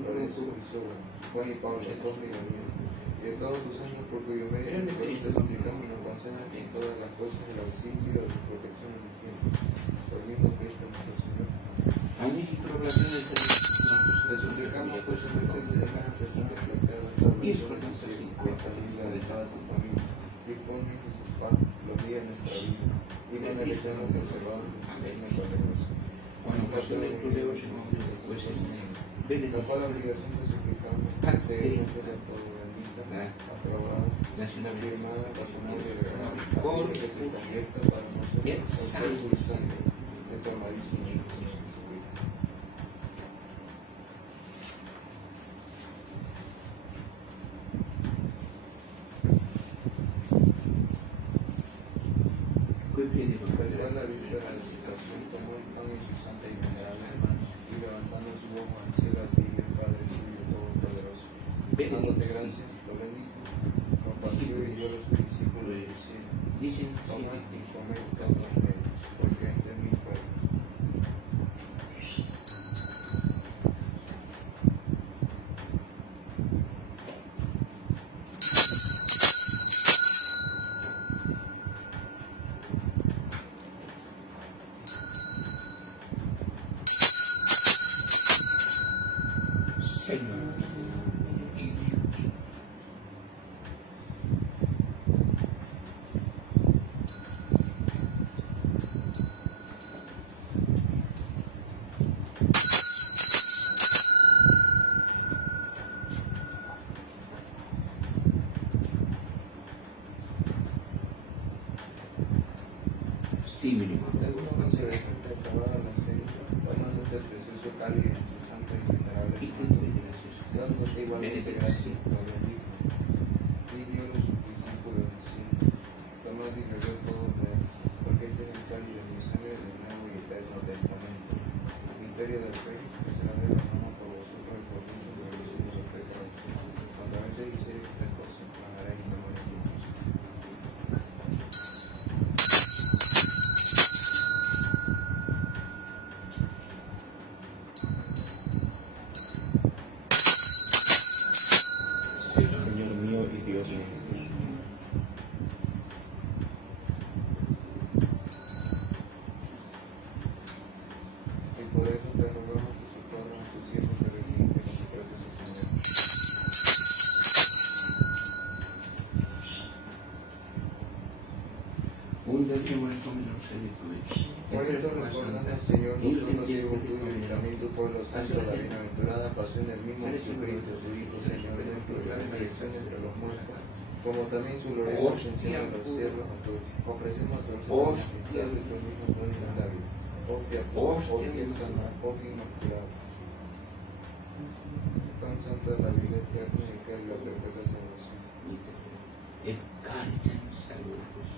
Lorenzo, Crisóbal, Juan y Pablo, Cosme y Daniel, y de todos tus santos por cuyo mérito te suplicamos nos concedas en todas las cosas el auxilio de tu protección en el tiempo. Por el mismo Cristo nuestro Señor. Te suplicamos, pues, Señor, que te dejas aceptar el pecado de esta relación y esta vida de toda tu familia. Dispone en tus paz los días de nuestra vida y no merecemos preservados en tu reino poderoso. Cuando ocasione tu Deus en nombre de jueces, La cual obligación te suplicamos que se de todo bendita, aprobada, firmada, razonable y regalada, que se convierta para nosotros en fuego y sangre de tu amadísimo Hijo. La víspera de su pasión tomó el pan en su santa y venerable mano y levantando su ojo al cielo a ti, el Padre suyo todopoderoso, dándote gracias, lo bendijo, compartió y dio a los discípulos y diciendo, tomad y comed todos de ellos, porque este es mi cuerpo. simili Algunos consideran que acabada la cena, tomando este precioso cáliz en su santa y venerable mano, dándote igualmente gracias por el Hijo, y dio los sus discípulos diciendo, tomad y bebed todos de él, porque este es el cáliz de mi sangre del nuevo y eterno testamento, el misterio del Rey, que será derramado por vosotros y por muchos por el de los pecados. Cuando a veces hicieres estas cosas, clamaré en nombre de Dios. Señor mío y Dios mío. Y por eso te rogamos que socorras a tus siervos peregrinos con tu precioso Señor. Un décimo es como los servicios. Por esto recordando al Señor, nosotros siervos tuyos y también tu pueblo santo, la bienaventurada pasión del mismo Jesucristo, tu Hijo, Señor nuestro, y la resurrección entre los muertos, como también su gloriosa ascensión a los cielos, ofrecemos a tu Señor la amistad de tu mismo don inagotable. Hostia pura, hostia sana, hostia inmaculada. Pan santo de la vida eterna y que es la perfecta salvación. El cáliz saludos.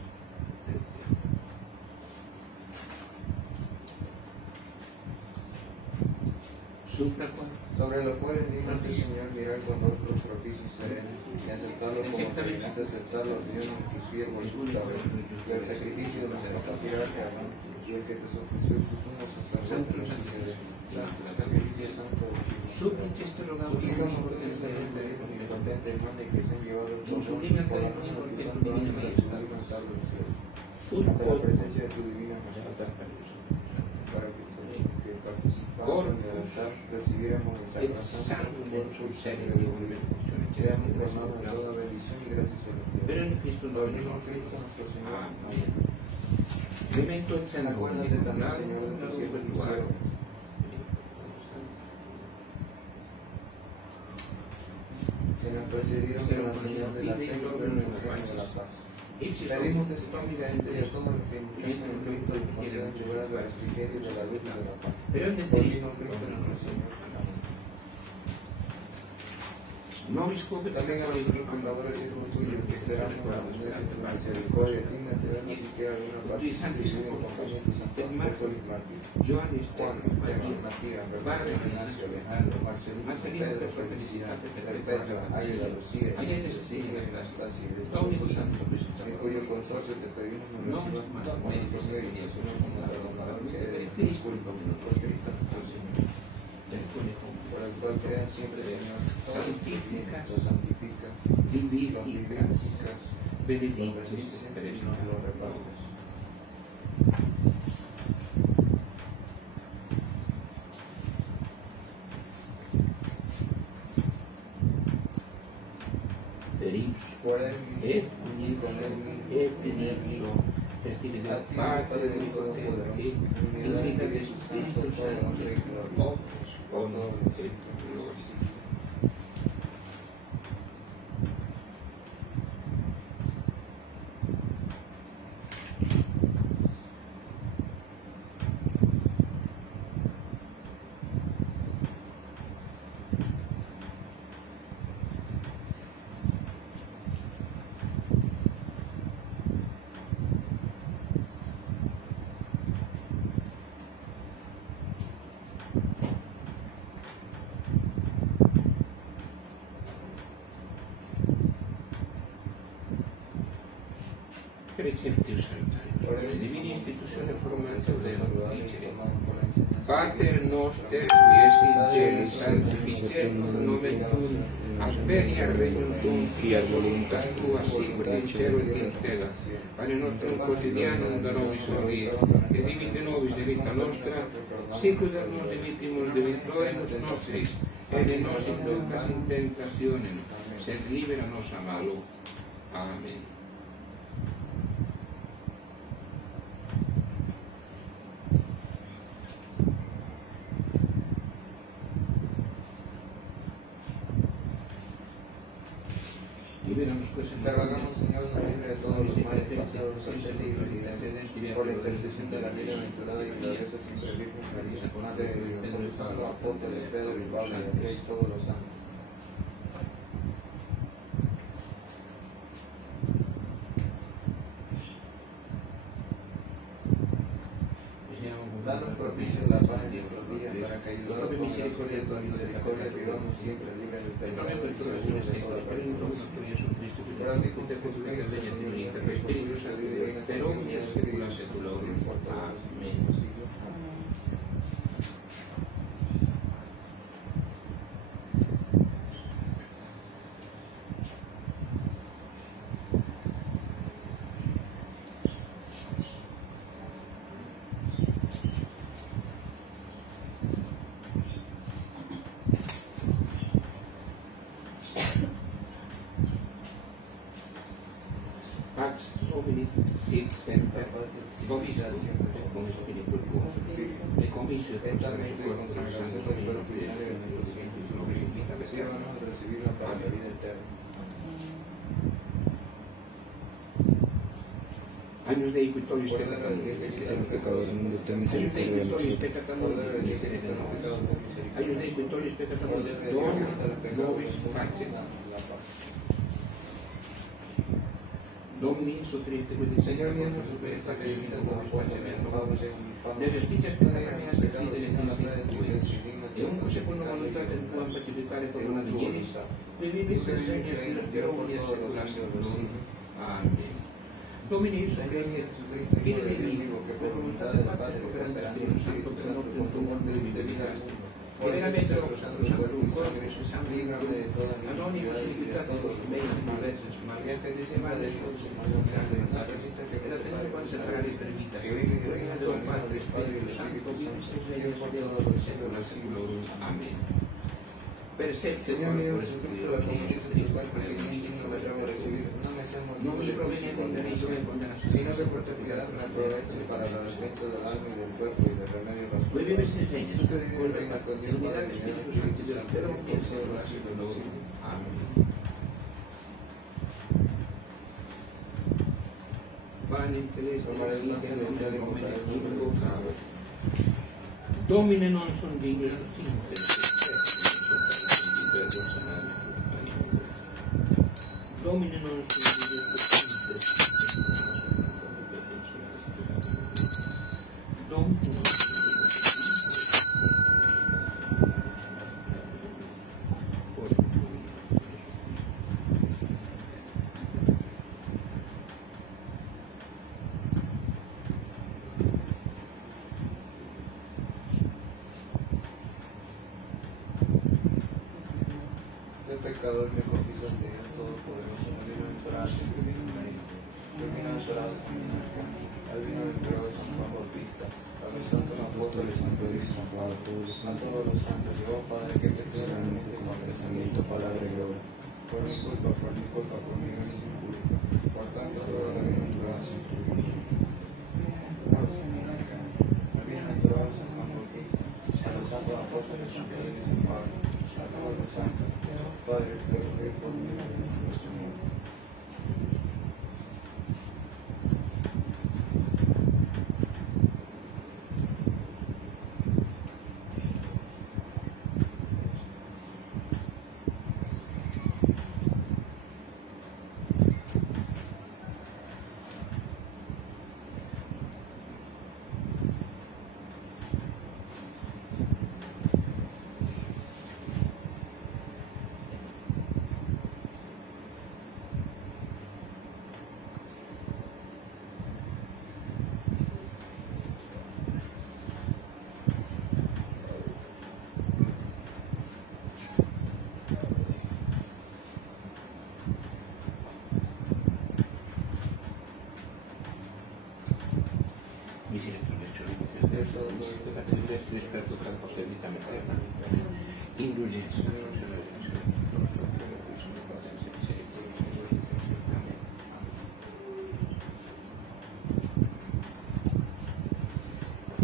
Supra cual. Sobre los cuales dígate, Señor, mirar con rostros propicios y serenos, y aceptarlos como permite aceptar la opinión de tus siervos, y el sacrificio de nuestro patriarca Abraham, y el que te ofreció tu sumo sacerdote, el sacrificio santo de ti. Supra te rogamos. Suplicamos urgentemente, Dios omnipotente, hermano, que se han llevado el Sublime por la Padre mío, mano de tu porque santo tu ángel divina y tu divino estado del cielo, Un ante la poco. presencia de tu divina majestad, para que participando en el altar recibiéramos el sacramento de tu cuerpo y sangre de Cristo. Seamos coronados de toda bendición y gracia celestial. Pero en Cristo no Por el mismo venimos. Cristo nuestro Señor. Amén. Memento en San Acuérdate también, Señor, de tu siervo y tu siervo, que nos precedieron con la señal de la fe y con el evangelio de la paz. Pedimos que se tome y a todos los que nos en Cristo y concedan llevar al refrigerio de la luz y de la paz. Pero en Por el Cristo mismo Cristo nuestro Señor. Amén. no mis pobres También a nosotros pecadores hijos tuyos que esperamos por la bondad de tu misericordia, digna de ver ni siquiera alguna parte de tu vida en compañía de tu santo apóstol y mártir. Juan Juan, María, Matías, Bernardo, Ignacio, Alejandro, Marcelino, Pedro, Felicidad, Perpetua, Águila, Lucía, Cecilia, Anastasia, de todos los santos, en cuyo consorcio te pedimos nos recibas con el poder y el Señor como perdonador de disculpa por Cristo nuestro Señor, por el cual creas siempre, Señor, lo santifica, los vivificas, los bendices y nos lo repartes. Por él y con él mismo, a ti, Padre Todopoderoso, en unidad del Espíritu Santo, todo honor y gloria, por todos los siglos. Preceptius Sanctaris, le divine istituzione formata Deo, dicere, Pater noster, qui es in cieli, sanctificetur nomen tuum, adveniat regnum tuum, fiat voluntas tua, sicut in cielo et in terra. Pane nostrum quotidianum da nobis hodie, et dimitte nobis debita nostra, sicut et nos dimittimus debitoribus nostris, et ne nos inducas in tentationem, sed libera nos a malo. Amen. Libéranos pues en Te rogamos, Señor, nos libre de todos los males, todos los libres y por la intercesión de la bienaventurada y gloriosa siempre Virgen María, Madre de Dios, por los santos apóstoles Pedro y Pablo y Andrés y todos los santos. Danos propicio la paz en nuestros días, para que ayudados con misericordia de tu misericordia, vivamos siempre libres del pecado y libres de toda perdición. Grande con tu vida, pero mi secula seculorum. Amén. Pax Domini sit semper, vobis et cum spiritu tuo, et comicio et eternamente con congregación del pueblo cristiano y de nuestros santos, sírvanos a recibirla para la vida eterna. Agnus Dei qui tollis Guarda peccatum las iglesias Quita los pecados del mundo, ten Agnus Dei misericordia qui de tollis nosotros. peccatum Cordero de Dios, que miserere quita los pecados nostri. de misericordia. Agnus Dei qui tollis peccatum Cordero de Dios, que Dominus quita los pecados nobis del mundo, pacem. la paz. Domini sutriste quid Señor mío, Señor, Jesucristo, esta que que divina divina como como fuente fuente de de pavos en mi pan. Desde spicias per la mia sentite Señor, nella la vita de tu tua, iglesia, digna e un secondo volontà del tuo pacificare con una di ieri, e vivi se segni e filo spiro ogni secula seculorum. Amen. Domini Gesù Cristo, vieni di vivo, che per volontà del Padre e per il Spirito Santo, per nostro in tuo morte di vita, e veramente lo santo cuore, santo líbrame de toda ad ogni possibilità di todos los mezzi diversi, ma y que te siembra de Dios, grande la presenta que e la tenere concentrare per vita, que vive y reina del todo el Padre, del Padre y del Santo, Espíritu vivi Santo, se Dios por sveglia todos los secula siglos. seculorum. Amen. Per sempre, Señor mío Jesucristo, la comunión de tu cuerpo que yo mismo me atrevo a recibir, no me seamos non mi proveniente in pericolo e condannazione, sino que por tu piedad me aproveche para la defensa del alma y del cuerpo y del remedio de los voi vive se regna, Tú que vives col y reinas con Dios l'unità Padre del y Spirito Espíritu Santo della Santo, Terra, por che todos los secula siglos. seculorum. Amen. Pane in celeste, Domine non son digno di Domine non son digno El pecador me confiesa ante Dios Todopoderoso, no vino enterado, al vino enterado de San Juan Bautista, a los santos apóstoles, a todos los santos, y vos, Padre, que te eternamente con pensamiento, palabra y obra, por mi culpa, por mi gran inculpa, por tanto, ruego la bienaventurada San al bienaventurado San Juan Bautista, a los santos apóstoles, San Pedro y San Pablo, a todos los santos, Padre, que por mí, nuestro Señor.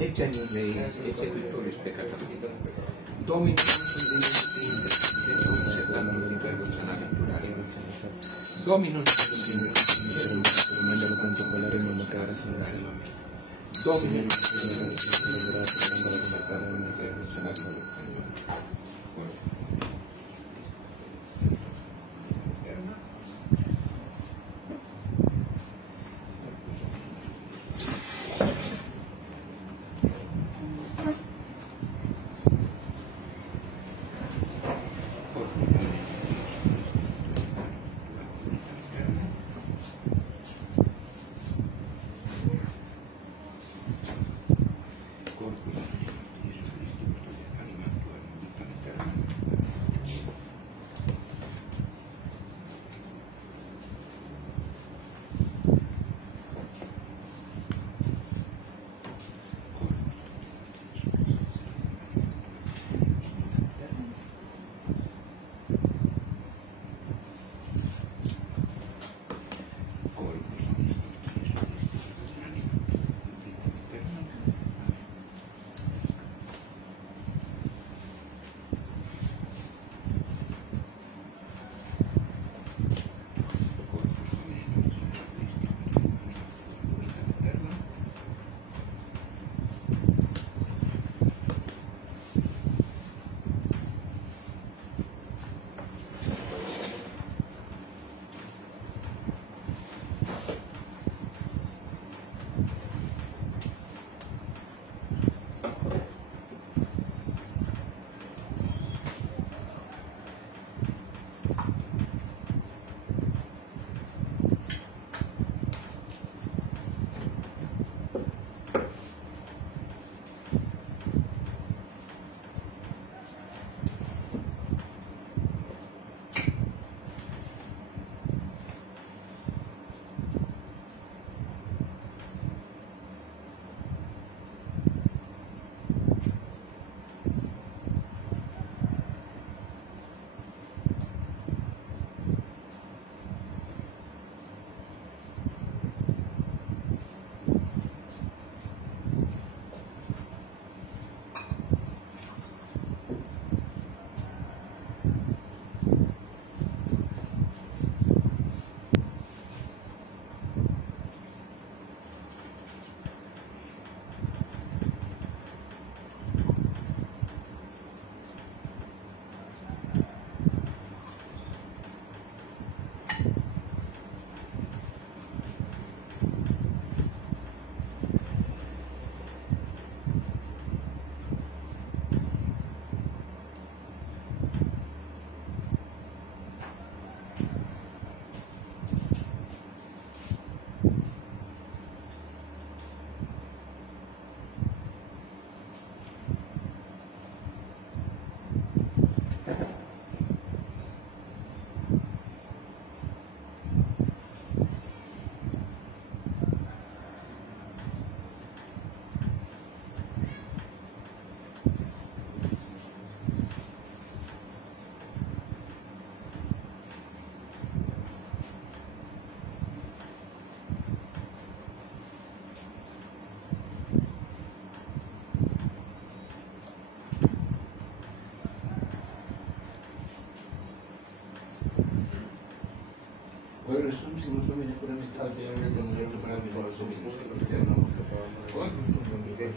Ecce agnus Dei, ecce victoris peccatum. Domini Dominus Tremendo lo cuento con la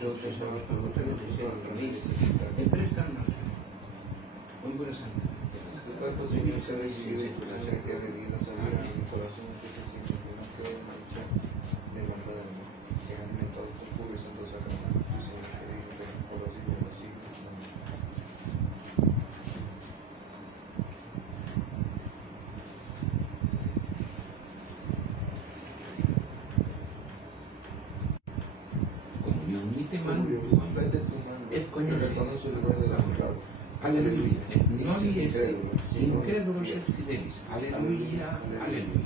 nosotros a los productores de ser unidos y préstanos muy buena santa. Tu cuerpo, Señor, se ha recibido y tu sangre que ha bebido salvará en mi corazón que se siente que no puede marchar de bondad de amor. Que en todos tus puros y santos sacramentos, tu Señor, que vive por los siglos de los siglos. Amén. Comunión mi te mando, Vete tu mano, et coño reconoce el lugar de la pecado. Aleluya. Noli est incrédulos et fidelis. Aleluya, aleluya.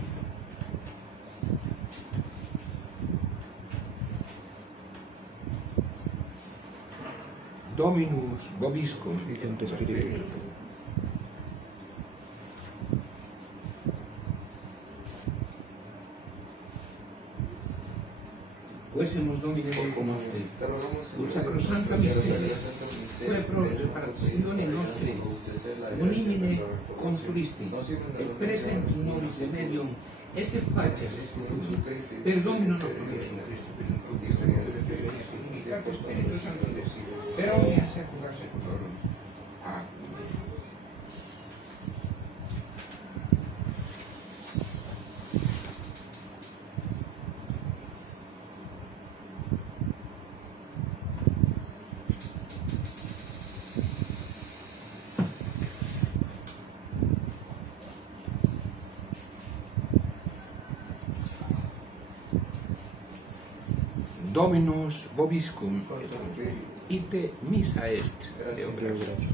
Dominus vobiscum Y con tu espíritu. Quesemus Domine Deus nostri, Te rogamos, ut Señor, sacrosanta misterio, quae pro reparatione nostre, unimine contristi, et present nobis remedium, esse paces per Domino nostro Gesù Cristo, per Spiritus Sancto, per omnia saecula saeculorum. Amen. Dominus vobiscum, ite missa est. Deo Deo gracias.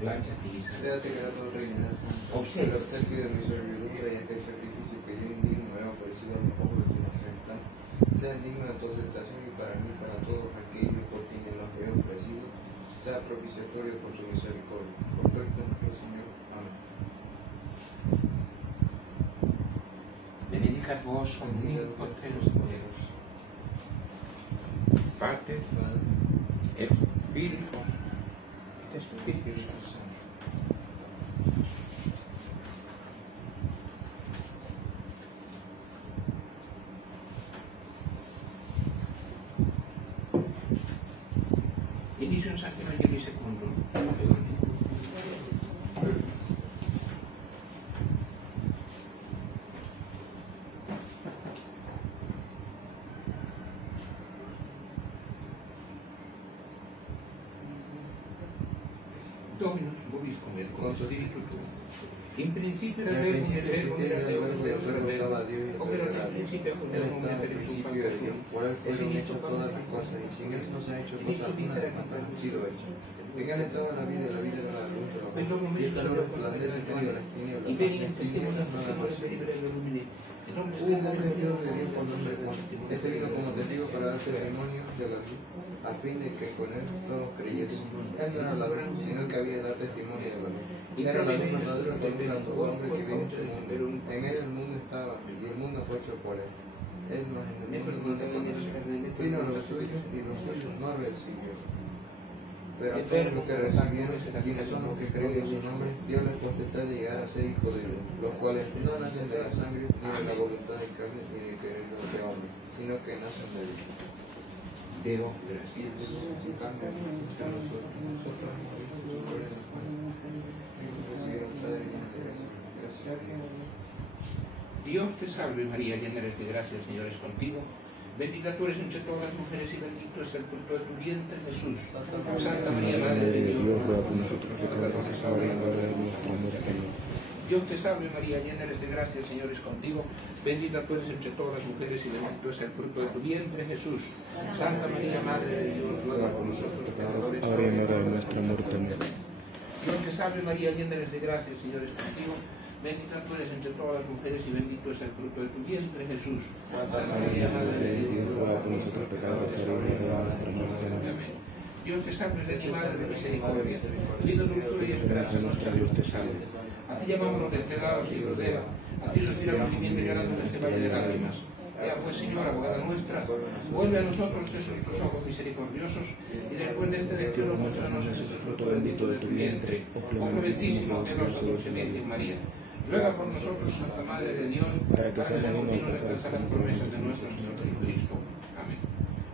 Plancha pisa. Séate grato, Reina Santa, Observa. por el obsequio de mi servidumbre y este sacrificio que yo indigno he ofrecido a los ojos de tu majestad. Sea digno de tu aceptación y para mí, para todos aquellos por quienes los he ofrecido, sea propiciatorio por su misericordia. Por Cristo nuestro Señor. Amén. Benedicat vos omnipotens Deus, Pater et Filius et Spiritus Sanctus. Inicium Sancti Evangelii Secundum Ioannem. Dominus vobiscum et cum spiritu tuum. In principio En era el Deus, principio et existía el Deus, verbo y el verbo estaba a Dios y el hoc verbo erat era in Dios. principio cum Él Deum estaba al omnia principio de Dios. Por él fueron hechas todas las cosas y sin él no se ha hecho cosa alguna de cuantas han sido hechas. En él estaba la vida y la vida era la luz de los hombres. Y esta luz resplandece en medio de las tinieblas. y veni in Las tinieblas no la testimoniis reciben. libere lumine. Et omnes Hubo un hombre Dios de Dios por nombre Juan. Este vino como testigo para dar testimonio de la luz, a fin de que con él todos creyesen. Él no era la luz, sino que había de dar testimonio de la luz. Era la luz verdadera que alumbra a todo hombre que viene en este mundo. En él el mundo estaba, y el mundo fue hecho por él. Es más, en el mundo no te conoce. Vino a los suyos, y los suyos no recibió. Pero a todos los que recibieron, quienes son los que creen en su nombre, Dios les potestad de llegar a ser hijos de Dios, los cuales no nacen de la sangre, ni de la voluntad de carne, ni de querer de hombre, sino que nacen de Dios. Deo, Y el Dios en cambio, a nosotros, recibieron Padre lleno de gracia. Gracias. Dios te salve María, llena eres de gracia, el Señor es contigo. Bendita tú eres entre todas las mujeres y bendito es el fruto de tu vientre, Jesús. Santa María, Madre de Dios, Dios ruega por nosotros pecadores, ahora y en la hora de nuestra muerte. Amén. Dios te salve María, llena eres de gracia, el Señor es contigo. Bendita tú eres entre todas las mujeres y bendito es el fruto de tu vientre, Jesús. Santa María, Madre de Dios, ruega por nosotros pecadores, Ahora y en la hora de nuestra muerte. Amén. Dios te salve María, llena eres de gracia, el Señor es contigo. Bendita tú eres entre todas las mujeres y bendito es el fruto de tu vientre, Jesús. Santa María, Madre de Dios, ruega por nosotros pecadores, ahora y en la hora de nuestra muerte. Amén. Amén. Dios te salve, Reina y Madre de misericordia, vida, dulzura y esperanza nuestra, Dios te salve. A ti llamamos los desterrados y los de Eva, a ti suspiramos gimiendo y llorando en este valle de lágrimas. Ea pues, Señor, abogada nuestra, vuelve a nosotros esos tus ojos misericordiosos, y después de este destierro muéstranos ese fruto bendito de tu vientre, oh clementísima, piadosa, dulce Virgen María. Ruega por nosotros, Santa Madre de Dios, para que sea digno de alcanzar las promesas de nuestro Señor Jesucristo. Amén.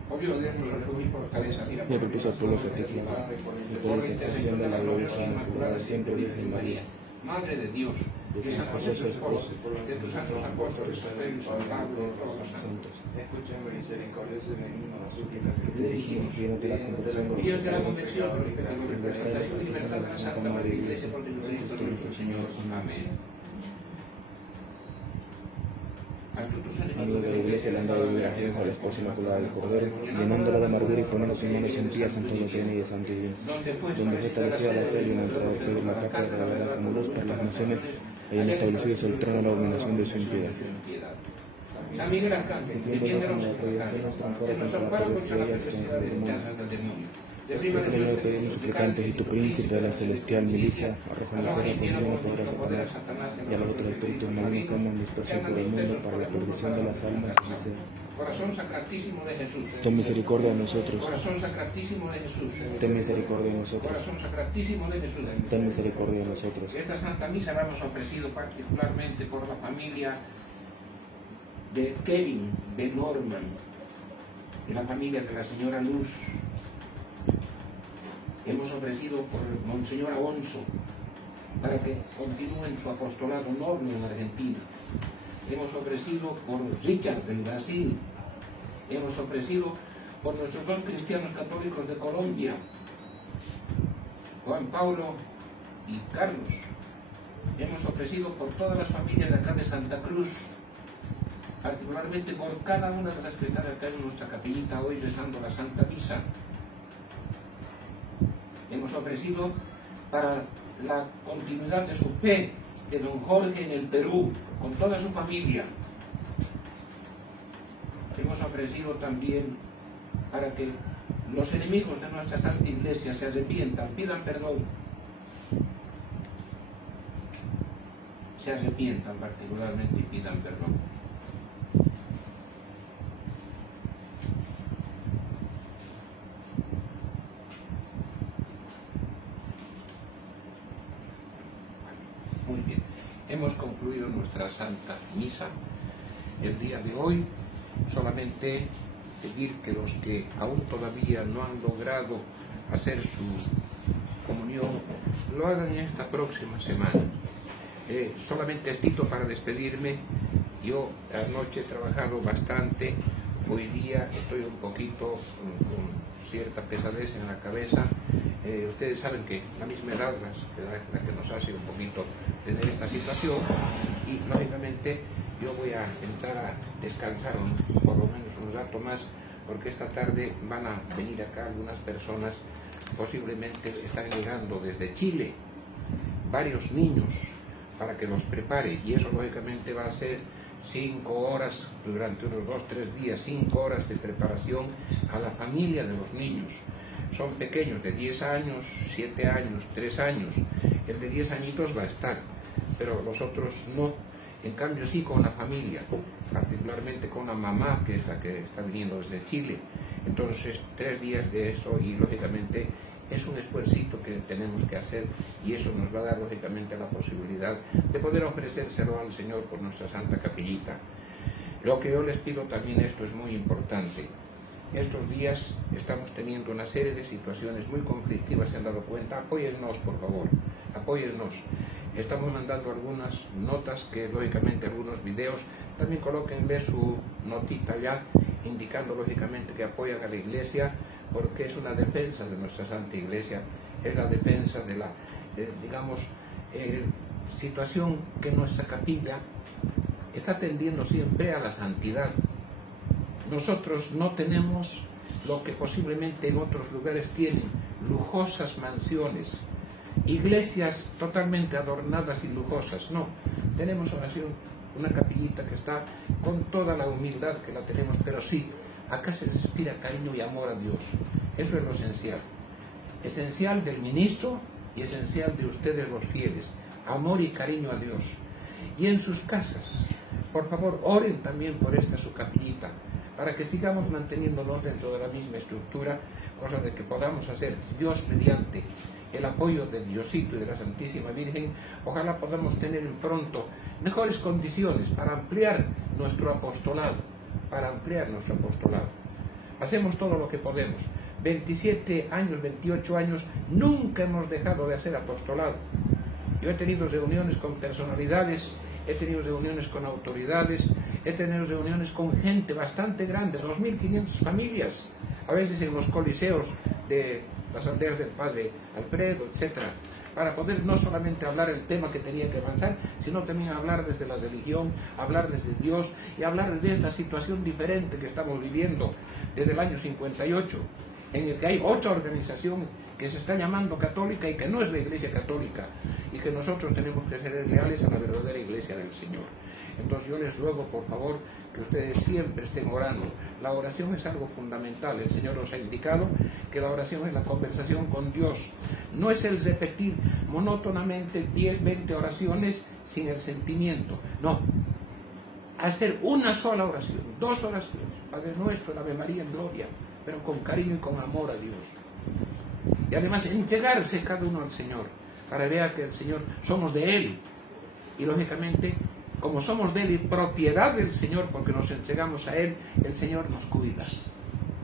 Obvio Dios, nuestro refugio y fortaleza, mira por el pueblo que te clama, y por la intercesión de la gloriosa Inmaculada siempre Virgen María, Madre de Dios, de San José su esposo, de tus santos apóstoles, San Pedro, San Pablo, y de todos los santos. Escucha misericordioso y benigno las súplicas que Te dirigimos. Dios de la conversión, por los pecadores, presentación y libertad de la Santa Madre Iglesia, por Jesucristo nuestro Señor. Amén. Amigo de la Iglesia, le han dado gracias a la esposa inmaculada del Cordero, llenándola de amargura y poniendo sus manos impías en todo lo que en ella es santo y bien. Donde fue establecida la sed y una entrada del pueblo, la capa de la como luz por las naciones, hayan establecido sobre el trono la dominación de su impiedad. San Miguel Arcángel, defiéndenos que nos ampara contra la perversidad del demonio. Yo le pedimos suplicantes y tu príncipe de la celestial milicia, arroja la tierra por contra Satanás y a los otros espíritus malignos que andan dispersos por el mundo para la perdición de las almas. Corazón sacratísimo de Jesús. Ten misericordia de nosotros. Corazón sacratísimo de Jesús. Ten misericordia de nosotros. Corazón sacratísimo de Jesús. Ten misericordia de nosotros. Esta Santa Misa la hemos ofrecido particularmente por la familia de Kevin, de Norman, la familia de la señora Luz. Hemos ofrecido por Monseñor Alonso para que continúen su apostolado enorme en Argentina. Hemos ofrecido por Richard del Brasil. Hemos ofrecido por nuestros dos cristianos católicos de Colombia, Juan Pablo y Carlos. Hemos ofrecido por todas las familias de acá de Santa Cruz, particularmente por cada una de las que están acá en nuestra capillita hoy rezando la Santa Misa. Hemos ofrecido para la continuidad de su fe de don Jorge en el Perú, con toda su familia. Hemos ofrecido también para que los enemigos de nuestra Santa Iglesia se arrepientan, pidan perdón. Se arrepientan particularmente y pidan perdón. Muy bien, hemos concluido nuestra Santa Misa el día de hoy. Solamente pedir que los que aún todavía no han logrado hacer su comunión lo hagan esta próxima semana. Solamente estito para despedirme. Yo anoche he trabajado bastante, hoy día estoy un poquito con cierta pesadez en la cabeza. Ustedes saben que la misma edad la que nos hace un poquito tener esta situación, y lógicamente yo voy a entrar a descansar por lo menos un rato más, porque esta tarde van a venir acá algunas personas, posiblemente están llegando desde Chile, varios niños, para que los prepare, y eso lógicamente va a ser 5 horas durante unos 2-3 días, 5 horas de preparación a la familia de los niños. Son pequeños, de 10 años, 7 años, 3 años. El de 10 añitos va a estar, pero los otros no. En cambio sí con la familia, particularmente con la mamá, que es la que está viniendo desde Chile. Entonces 3 días de eso, y lógicamente es un esfuercito que tenemos que hacer, y eso nos va a dar lógicamente la posibilidad de poder ofrecérselo al Señor por nuestra Santa Capillita. Lo que yo les pido también, esto es muy importante. Estos días estamos teniendo una serie de situaciones muy conflictivas, se han dado cuenta. Apóyennos, por favor, apóyennos. Estamos mandando algunas notas, que lógicamente algunos videos, también colóquenle su notita ya, indicando lógicamente que apoyan a la Iglesia, porque es una defensa de nuestra Santa Iglesia, es la defensa de la, situación que nuestra capilla está tendiendo siempre a la santidad. Nosotros no tenemos lo que posiblemente en otros lugares tienen, lujosas mansiones, iglesias totalmente adornadas y lujosas. No, tenemos una capillita que está con toda la humildad que la tenemos, pero sí, acá se respira cariño y amor a Dios. Eso es lo esencial. Esencial del ministro y esencial de ustedes los fieles. Amor y cariño a Dios. Y en sus casas, por favor, oren también por esta su capillita, para que sigamos manteniéndonos dentro de la misma estructura, cosa de que podamos hacer, Dios mediante el apoyo de Diosito y de la Santísima Virgen, ojalá podamos tener pronto mejores condiciones para ampliar nuestro apostolado, Hacemos todo lo que podemos. 27 años, 28 años, nunca hemos dejado de hacer apostolado. Yo he tenido reuniones con personalidades, he tenido reuniones con autoridades, he tenido reuniones con gente bastante grande, 2.500 familias, a veces en los coliseos de las aldeas del Padre Alfredo, etcétera, para poder no solamente hablar el tema que tenía que avanzar, sino también hablar desde la religión, hablar desde Dios y hablar de esta situación diferente que estamos viviendo desde el año 58, en el que hay otra organización que se está llamando católica y que no es la Iglesia Católica, y que nosotros tenemos que ser leales a la verdadera Iglesia del Señor. Entonces yo les ruego, por favor, que ustedes siempre estén orando. La oración es algo fundamental. El Señor nos ha indicado que la oración es la conversación con Dios. No es el repetir monótonamente 10, 20 oraciones sin el sentimiento. No. Hacer una sola oración, 2 oraciones. Padre nuestro, la Ave María en gloria, pero con cariño y con amor a Dios. Y además entregarse cada uno al Señor, para ver que el Señor somos de Él. Y lógicamente, como somos de Él y propiedad del Señor, porque nos entregamos a Él, el Señor nos cuida.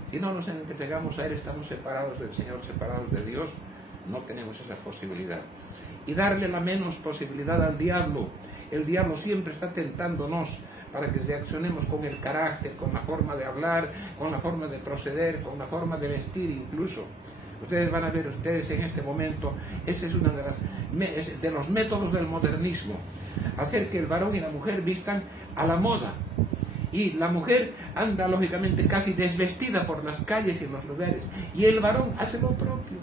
Si no nos entregamos a Él, estamos separados del Señor, separados de Dios, no tenemos esa posibilidad. Y darle la menos posibilidad al diablo. El diablo siempre está tentándonos para que reaccionemos con el carácter, con la forma de hablar, con la forma de proceder, con la forma de vestir incluso. Ustedes van a ver en este momento, ese es uno de los métodos del modernismo, hacer que el varón y la mujer vistan a la moda. Y la mujer anda lógicamente casi desvestida por las calles y en los lugares. Y el varón hace lo propio.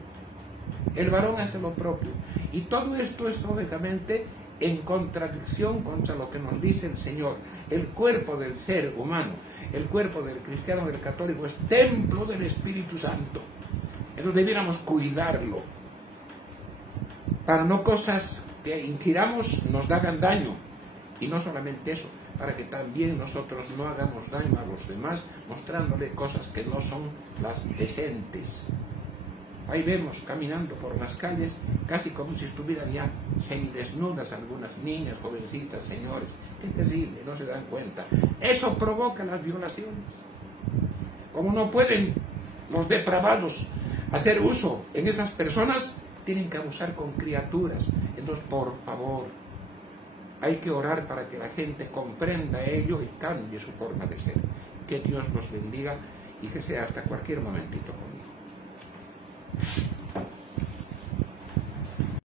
Y todo esto es lógicamente en contradicción contra lo que nos dice el Señor. El cuerpo del ser humano, el cuerpo del cristiano, del católico, es templo del Espíritu Santo. Eso debiéramos cuidarlo, para no cosas que ingiramos nos hagan daño, y no solamente eso, para que también nosotros no hagamos daño a los demás, mostrándole cosas que no son las decentes. Ahí vemos caminando por las calles, casi como si estuvieran ya semidesnudas algunas niñas, jovencitas, señores. Qué terrible, no se dan cuenta. Eso provoca las violaciones. Como no pueden los depravados hacer uso en esas personas, tienen que abusar con criaturas. Entonces, por favor, hay que orar para que la gente comprenda ello y cambie su forma de ser. Que Dios los bendiga y que sea hasta cualquier momentito conmigo.